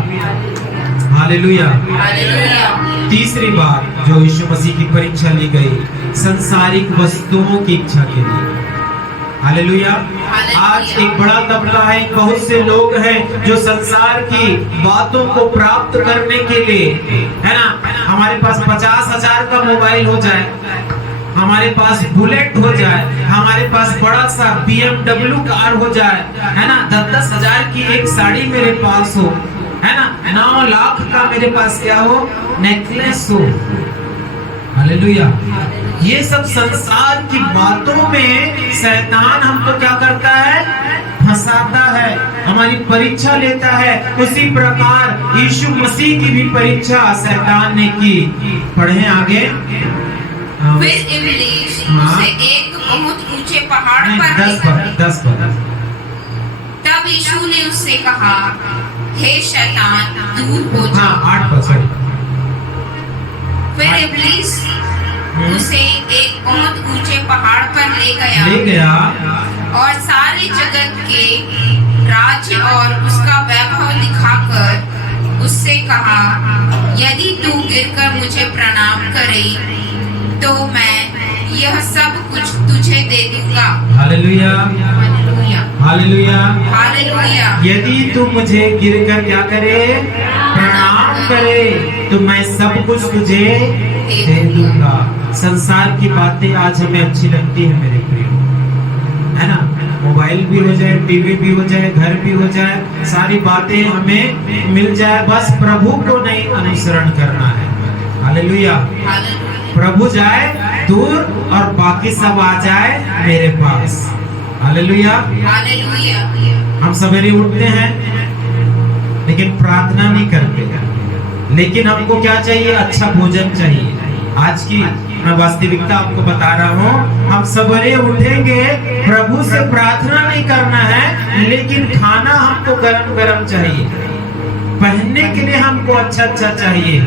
हालेलुया। हालेलुया। तीसरी बात जो यीशु मसीह की परीक्षा ली गई, संसारिक वस्तुओं की इच्छा के लिए। हालेलुया। आज एक बड़ा तबका है, बहुत से लोग हैं जो संसार की बातों को प्राप्त करने के लिए, है ना, हमारे पास 50,000 का मोबाइल हो जाए, हमारे पास बुलेट हो जाए, हमारे पास बड़ा सा BMW कार हो जाए, है ना, 10-10 हजार की एक साड़ी मेरे पास हो, है ना, 9 लाख का मेरे पास क्या हो? नेकलेस हो। हालेलुया। ये सब संसार की बातों में शैतान हमको क्या करता है? फंसाता है, हमारी परीक्षा लेता है। उसी प्रकार यीशु मसीह की भी परीक्षा शैतान ने की। पढ़े आगे। फिर इब्लीस उसे एक बहुत ऊंचे पहाड़ पर 10 बार। तब यीशु ने उससे कहा, हे शैतान, दूर हो जा। 8 बार। फिर इब्लीस उसे एक बहुत ऊंचे पहाड़ पर ले गया और सारे जगत के राज्य और उसका वैभव दिखाकर उससे कहा, यदि तू गिरकर मुझे प्रणाम करे तो मैं यह सब कुछ तुझे दे दूंगा। हालेलुया। हालेलुया। हालेलुया। हालेलुया। यदि तू मुझे गिरकर क्या करे? प्रणाम करे तो मैं सब कुछ तुझे दे दूंगा। संसार की बातें आज हमें अच्छी लगती है मेरे प्रियो, है ना, मोबाइल भी हो जाए, टीवी भी हो जाए, घर भी हो जाए, सारी बातें हमें मिल जाए, बस प्रभु को नहीं अनुसरण करना है। हालेलुया। प्रभु जाए दूर और बाकी सब आ जाए मेरे पास। हालेलुया। हालेलुया। हम सवेरे उठते हैं लेकिन प्रार्थना नहीं करते, लेकिन हमको क्या चाहिए? अच्छा भोजन चाहिए। आज की मैं वास्तविकता आपको बता रहा हूँ, हम सवेरे उठेंगे, प्रभु से प्रार्थना नहीं करना है, लेकिन खाना हमको गरम गरम चाहिए, पहनने के लिए हमको अच्छा अच्छा चाहिए,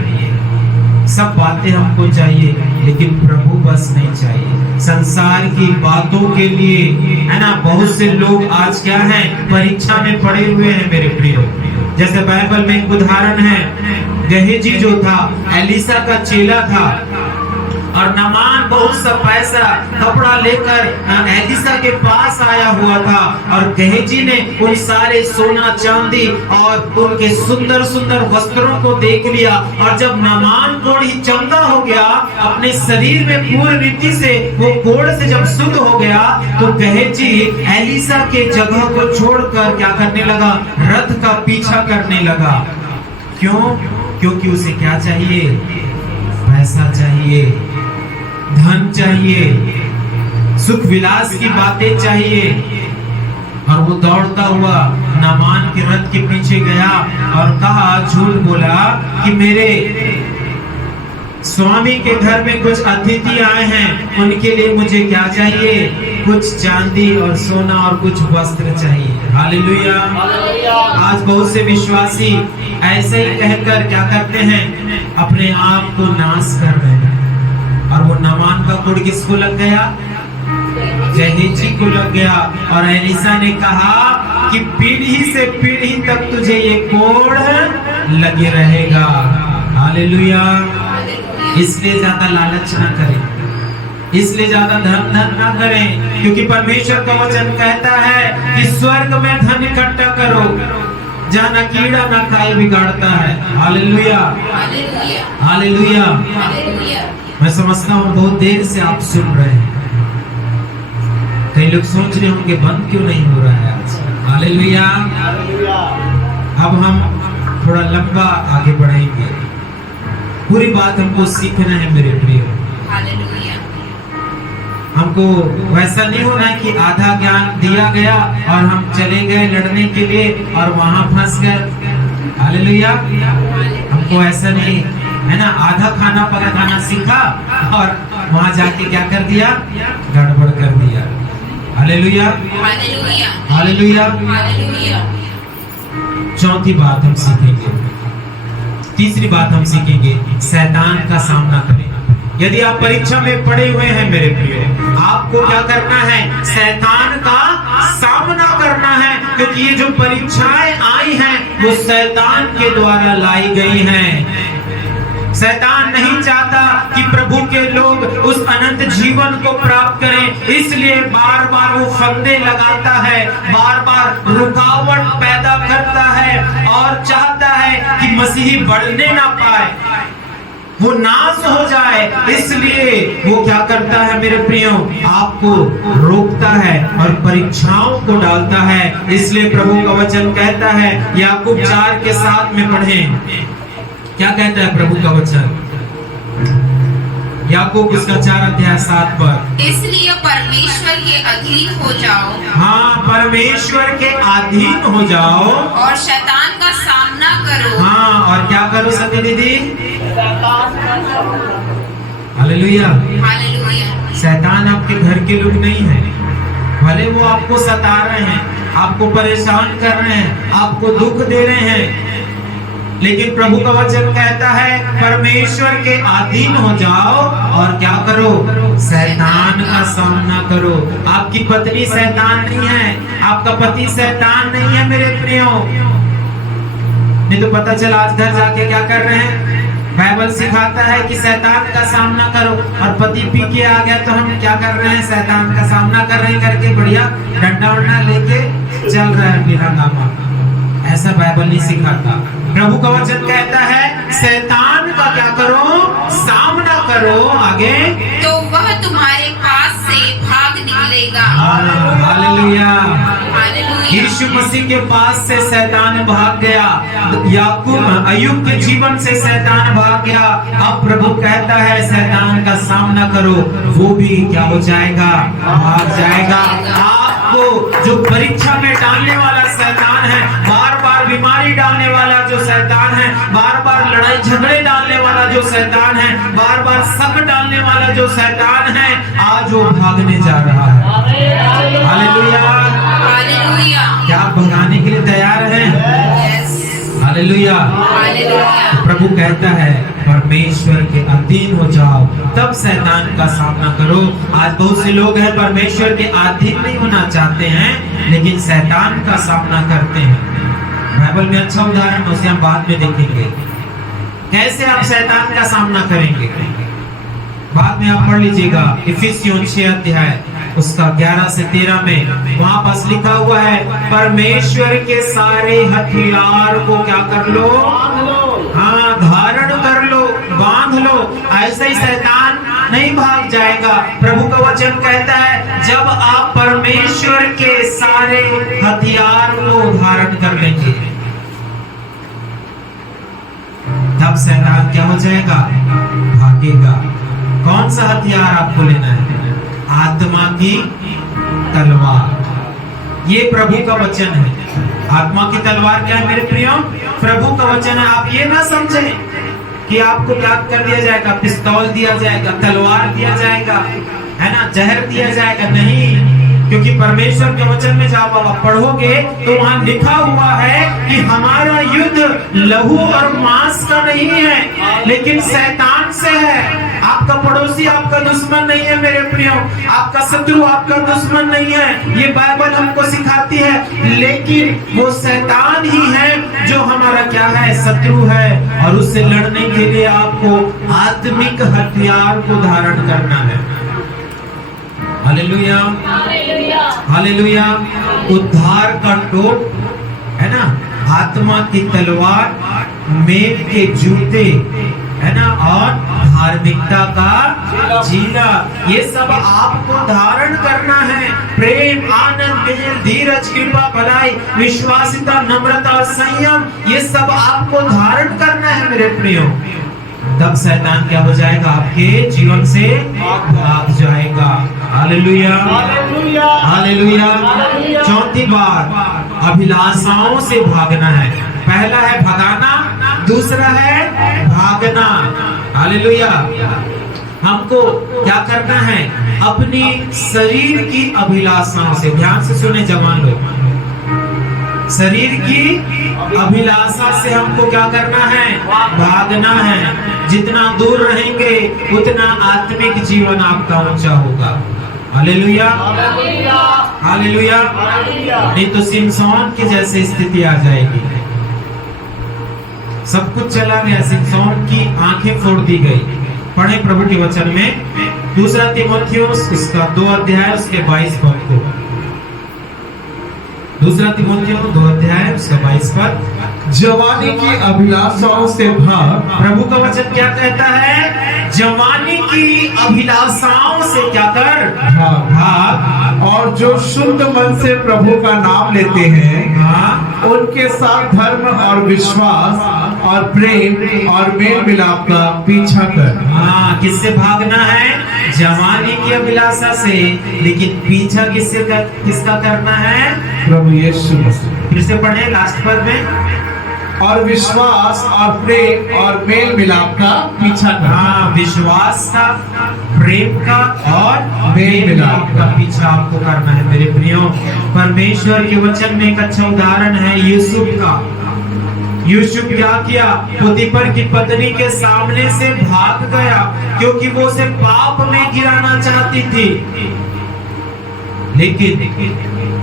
सब बातें हमको चाहिए, लेकिन प्रभु बस नहीं चाहिए। संसार की बातों के लिए, है ना, बहुत से लोग आज क्या हैं? परीक्षा में पड़े हुए हैं मेरे प्रियो। जैसे बाइबल में एक उदाहरण है, गेहजी जो था एलिसा का चेला था, और नामान बहुत सा पैसा कपड़ा लेकर एलिसा के पास आया हुआ था, और गेहजी ने उन सारे सोना चांदी और उनके सुंदर सुंदर वस्त्रों को देख लिया, और जब नामान कोढ़ ही चंगा हो गया, अपने शरीर में पूर्ण रीति से वो कोढ़ से जब शुद्ध हो गया, तो गेहजी एलिसा के जगह को छोड़कर क्या करने लगा? रथ का पीछा करने लगा। क्यों? क्योंकि उसे क्या चाहिए? पैसा चाहिए, धन चाहिए, सुख विलास की बातें चाहिए। और वो दौड़ता हुआ नामान के रथ के पीछे गया और कहा, झूठ बोला कि मेरे स्वामी के घर में कुछ अतिथि आए हैं, उनके लिए मुझे क्या चाहिए? कुछ चांदी और सोना और कुछ वस्त्र चाहिए। हालेलुया। आज बहुत से विश्वासी ऐसे ही कहकर क्या करते हैं? अपने आप को नाश कर रहे हैं। और वो नामान का कोढ़ किसको लग गया? गेहजी को लग गया। और एलिसा ने कहा कि पीढ़ी से पीढ़ी तक तुझे ये कोढ़ लगे रहेगा। हालेलुया। इसलिए ज्यादा लालच ना करें, इसलिए ज्यादा धन ना करें, क्योंकि परमेश्वर का वचन कहता है कि स्वर्ग में धन इकट्ठा करो, जहाँ ना कीड़ा ना खाए बिगाड़ता है। हालेलुया। हालेलुया। मैं समझता हूँ बहुत देर से आप सुन रहे हैं, कई लोग सोच रहे होंगे बंद क्यों नहीं हो रहा है आज। हालेलुया। अब हम थोड़ा लंबा आगे बढ़ेंगे, पूरी बात हमको सीखना है मेरे प्रिय। हालेलुया। हमको वैसा नहीं होना कि आधा ज्ञान दिया गया और हम चले गए लड़ने के लिए और वहां फंस गए। हालेलुया। हमको ऐसा नहीं है ना, आधा खाना पकाना सीखा और वहां जाके क्या कर दिया? गड़बड़ कर दिया। हालेलुया। हालेलुया। हालेलुया। हालेलुया। चौथी बात हम सीखेंगे, तीसरी बात हम सीखेंगे, शैतान का सामना करें। यदि आप परीक्षा में पड़े हुए हैं मेरे प्रियो, आपको क्या करना है? शैतान का सामना करना है, क्योंकि ये जो परीक्षाएं आई हैं वो शैतान के द्वारा लाई गई हैं। शैतान नहीं चाहता कि प्रभु के लोग उस अनंत जीवन को प्राप्त करें, इसलिए बार बार वो फंदे लगाता है, बार बार रुकावट पैदा करता है और चाहता है कि मसीही बढ़ने ना पाए, वो नाश हो जाए। इसलिए वो क्या करता है मेरे प्रियो? आपको रोकता है और परीक्षाओं को डालता है। इसलिए प्रभु का वचन कहता है, याकूब 4:7 में पढ़ें, क्या कहता है प्रभु का वचन? याकूब उसका 4:7 पर, इसलिए परमेश्वर के अधीन हो जाओ। हाँ, परमेश्वर के अधीन हो जाओ और शैतान का सामना करो। हाँ, और क्या करो सती दीदी? हालेलुया। हालेलुया। शैतान आपके घर के लोग नहीं है, भले वो आपको सता रहे हैं, आपको परेशान कर रहे हैं, आपको दुख दे रहे हैं, लेकिन प्रभु का वचन कहता है परमेश्वर के अधीन हो जाओ और क्या करो? शैतान का सामना करो। आपकी पत्नी शैतान नहीं है, आपका पति शैतान नहीं है मेरे प्रियो। नहीं तो पता चला आज घर जाके क्या कर रहे हैं? बाइबल सिखाता है कि शैतान का सामना करो, और पति पी के आ गया तो हम क्या कर रहे हैं? शैतान का सामना कर रहे हैं करके बढ़िया डंडा वंडा लेके चल रहा है बिना नामा। ऐसा बाइबल नहीं सिखाता। प्रभु का वचन कहता है शैतान का क्या करो? सामना करो। आगे तो वह तुम्हारे पास से भाग निकलेगा। हालेलुया। हालेलुया। यीशु मसीह के पास से शैतान भाग गया, याकूब अय्यूब के जीवन से शैतान भाग गया। अब प्रभु कहता है शैतान का सामना करो, वो भी क्या हो जाएगा, भाग जाएगा। आपको जो परीक्षा में डालने वाला शैतान है, बार बार बीमारी डालने वाला जो शैतान है, बार बार लड़ाई झगड़े डालने वाला जो शैतान है, बार बार शक डालने वाला जो शैतान है, आज वो भागने जा रहा है। Hallelujah, hallelujah. क्या आप भगाने के लिए तैयार हैं? हालेलुया। प्रभु कहता है परमेश्वर के अधीन हो जाओ, तब शैतान का सामना करो। आज बहुत से लोग हैं परमेश्वर के अधीन नहीं होना चाहते हैं, लेकिन शैतान का सामना करते हैं। बाइबल में अच्छा उदाहरण है, उसे हम बाद में देखेंगे कैसे आप शैतान का सामना करेंगे। बाद में आप पढ़ लीजिएगा इफिसियों 6 अध्याय उसका 11 से 13 में, वहां पास लिखा हुआ है परमेश्वर के सारे हथियार को क्या कर लो, हाँ धारण कर लो, बांध लो। ऐसे ही शैतान नहीं भाग जाएगा। प्रभु का वचन कहता है जब आप परमेश्वर के सारे हथियार को धारण कर लेंगे, तब शैतान क्या हो जाएगा, भागेगा। कौन सा हथियार आपको लेना है? आत्मा की तलवार। ये प्रभु का वचन है। आत्मा की तलवार क्या है मेरे प्रियो? प्रभु का वचन है। आप ये ना समझें कि आपको क्या कर दिया जाएगा, पिस्तौल दिया जाएगा, तलवार दिया जाएगा, है ना, जहर दिया जाएगा। नहीं, क्योंकि परमेश्वर के वचन में जब आप पढ़ोगे तो वहां लिखा हुआ है कि हमारा युद्ध लहू और मांस का नहीं है, लेकिन शैतान से है। आपका पड़ोसी आपका दुश्मन नहीं है मेरे प्रियो, आपका शत्रु आपका दुश्मन नहीं है, ये बाइबल हमको सिखाती है। लेकिन वो शैतान ही है जो हमारा क्या है, शत्रु है। और उससे लड़ने के लिए आपको आत्मिक हथियार को धारण करना है। Hallelujah, hallelujah. उद्धार का टोप है ना, आत्मा की तलवार, मेघ के जूते है ना, और धार्मिकता का जीना, ये सब आपको धारण करना है। प्रेम, आनंद, धीरज, कृपा, भलाई, विश्वासिता, नम्रता और संयम, ये सब आपको धारण करना है मेरे प्रियो। तब शैतान क्या हो जाएगा, आपके जीवन से भाग जाएगा। Hallelujah, hallelujah. चौथी बात, अभिलाषाओं से भागना है। पहला है भगाना, दूसरा है भागना। हालेलुया। हमको क्या करना है, अपनी शरीर की अभिलाषाओं से, ध्यान से सुने जवान लोग, शरीर की अभिलाषा से हमको क्या करना है, भागना है। जितना दूर रहेंगे उतना आत्मिक जीवन आपका ऊंचा होगा। Hallelujah, hallelujah. नहीं तो सिमसोन की जैसे स्थिति आ जाएगी, सब कुछ चला गया, सिमसोन की आंखें फोड़ दी गई। पढ़े प्रभु के वचन में 2 तीमुथियुस उसका 2 अध्याय उसके 22 पद को। 2 तीमुथियुस 2 अध्याय उसका 22 पद। जवानी की अभिलाषाओं से भाग। प्रभु का वचन क्या कहता है, जवानी की अभिलाषाओं से क्या कर, भाग। और जो शुद्ध मन से प्रभु का नाम लेते हैं, उनके साथ धर्म और विश्वास और प्रेम और मेल मिलाप का पीछा कर। किससे भागना है, जवानी की अभिलाषा से, लेकिन पीछा किसका करना है, प्रभु यीशु मसीह। फिर से पढ़े लास्ट पद में, और विश्वास और प्रेम और मेल मिलाप का पीछा करना। विश्वास का, प्रेम का और मेल मिलाप का पीछा आपको करना है मेरे प्रियो। परमेश्वर के वचन में एक अच्छा उदाहरण है यूसुफ का। यूसुफ क्या किया, पोतीफर की पत्नी के सामने से भाग गया, क्योंकि वो उसे पाप में गिराना चाहती थी। लेकिन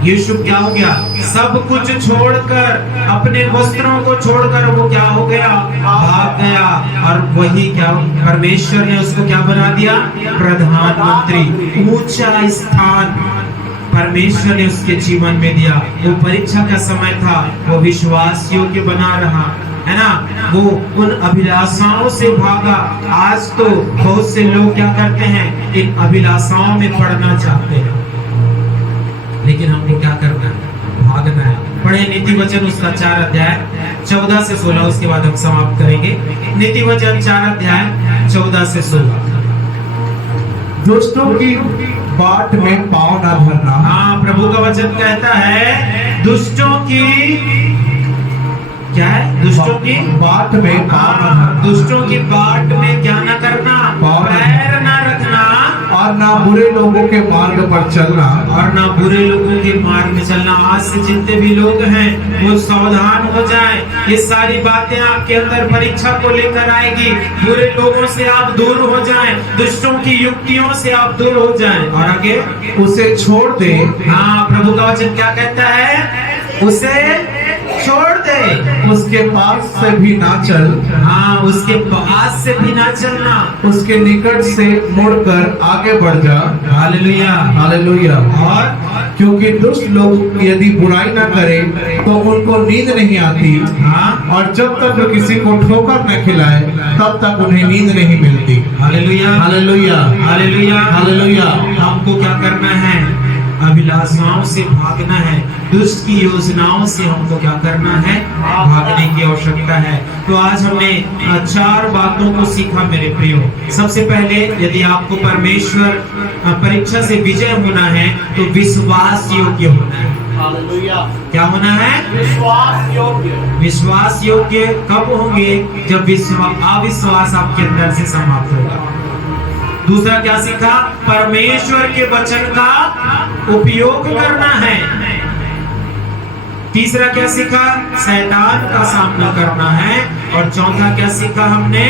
यूसुफ क्या हो गया, सब कुछ छोड़कर, अपने वस्त्रों को छोड़कर वो क्या हो गया, भाग गया। और वही क्या, परमेश्वर ने उसको क्या बना दिया, प्रधानमंत्री, ऊंचा स्थान परमेश्वर ने उसके जीवन में दिया। वो परीक्षा का समय था, वो विश्वास योग्य बना रहा, है ना, वो उन अभिलाषाओं से भागा। आज तो बहुत से लोग क्या करते हैं, इन अभिलाषाओं में पड़ना चाहते हैं, लेकिन हमको क्या करना है, भागना है। पढ़े नीति वचन उसका 4 अध्याय 14 से 16, उसके बाद हम समाप्त करेंगे। नीति वचन 4 अध्याय 14 से 16। दुष्टों की बाट में पाँव ना धरना। हाँ, प्रभु का वचन कहता है दुष्टों की, क्या है? दुष्टों की बाट में पाँव ना धरना। दुष्टों की बाट में क्या ना करना, पैर ना रखना, और ना बुरे लोगों के मार्ग पर चलना, और ना बुरे लोगों के मार्ग में चलना। आज से जितने भी लोग हैं वो सावधान हो जाएं। ये सारी बातें आपके अंदर परीक्षा को लेकर आएगी। बुरे लोगों से आप दूर हो जाएं, दुष्टों की युक्तियों से आप दूर हो जाएं। और आगे उसे छोड़ दे। हाँ, प्रभु का वचन क्या कहता है? उसे छोड़ दे, उसके पास से भी ना चल। हाँ, उसके पास से भी ना चलना, उसके निकट से मुड़कर आगे बढ़ जा। Hallelujah, hallelujah. और क्योंकि दुष्ट लोग यदि बुराई ना करें तो उनको नींद नहीं आती। हाँ, और जब तक वो किसी को ठोकर न खिलाए तब तक उन्हें नींद नहीं मिलती। Hallelujah, hallelujah, hallelujah, hallelujah. हमको क्या करना है? अभिलाषाओं से भागना है। दुष्ट की योजनाओं से हमको क्या करना है? भागने की आवश्यकता है। तो आज हमने 4 बातों को सीखा मेरे प्रियो। सबसे पहले, यदि आपको परमेश्वर परीक्षा से विजय होना है तो विश्वास योग्य होना है। क्या होना है? विश्वास योग्य। विश्वास योग्य कब होंगे? जब अविश्वास आपके अंदर से समाप्त होगा। दूसरा क्या सीखा? परमेश्वर के वचन का उपयोग करना है। तीसरा क्या सीखा? शैतान का सामना करना है। और चौथा क्या सीखा हमने?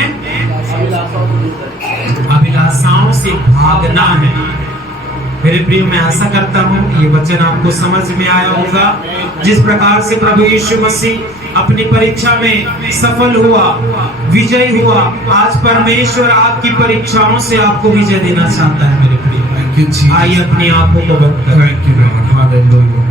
अभिलाषाओं से भागना है। मेरे प्रिय, मैं आशा करता हूँ ये वचन आपको समझ में आया होगा। जिस प्रकार से प्रभु यीशु मसीह अपनी परीक्षा में सफल हुआ, विजयी हुआ, आज परमेश्वर आपकी परीक्षाओं से आपको विजय देना चाहता है मेरे प्रिय। आइए अपनी आंखों को बंद करें। Thank you Lord. हालेलुया।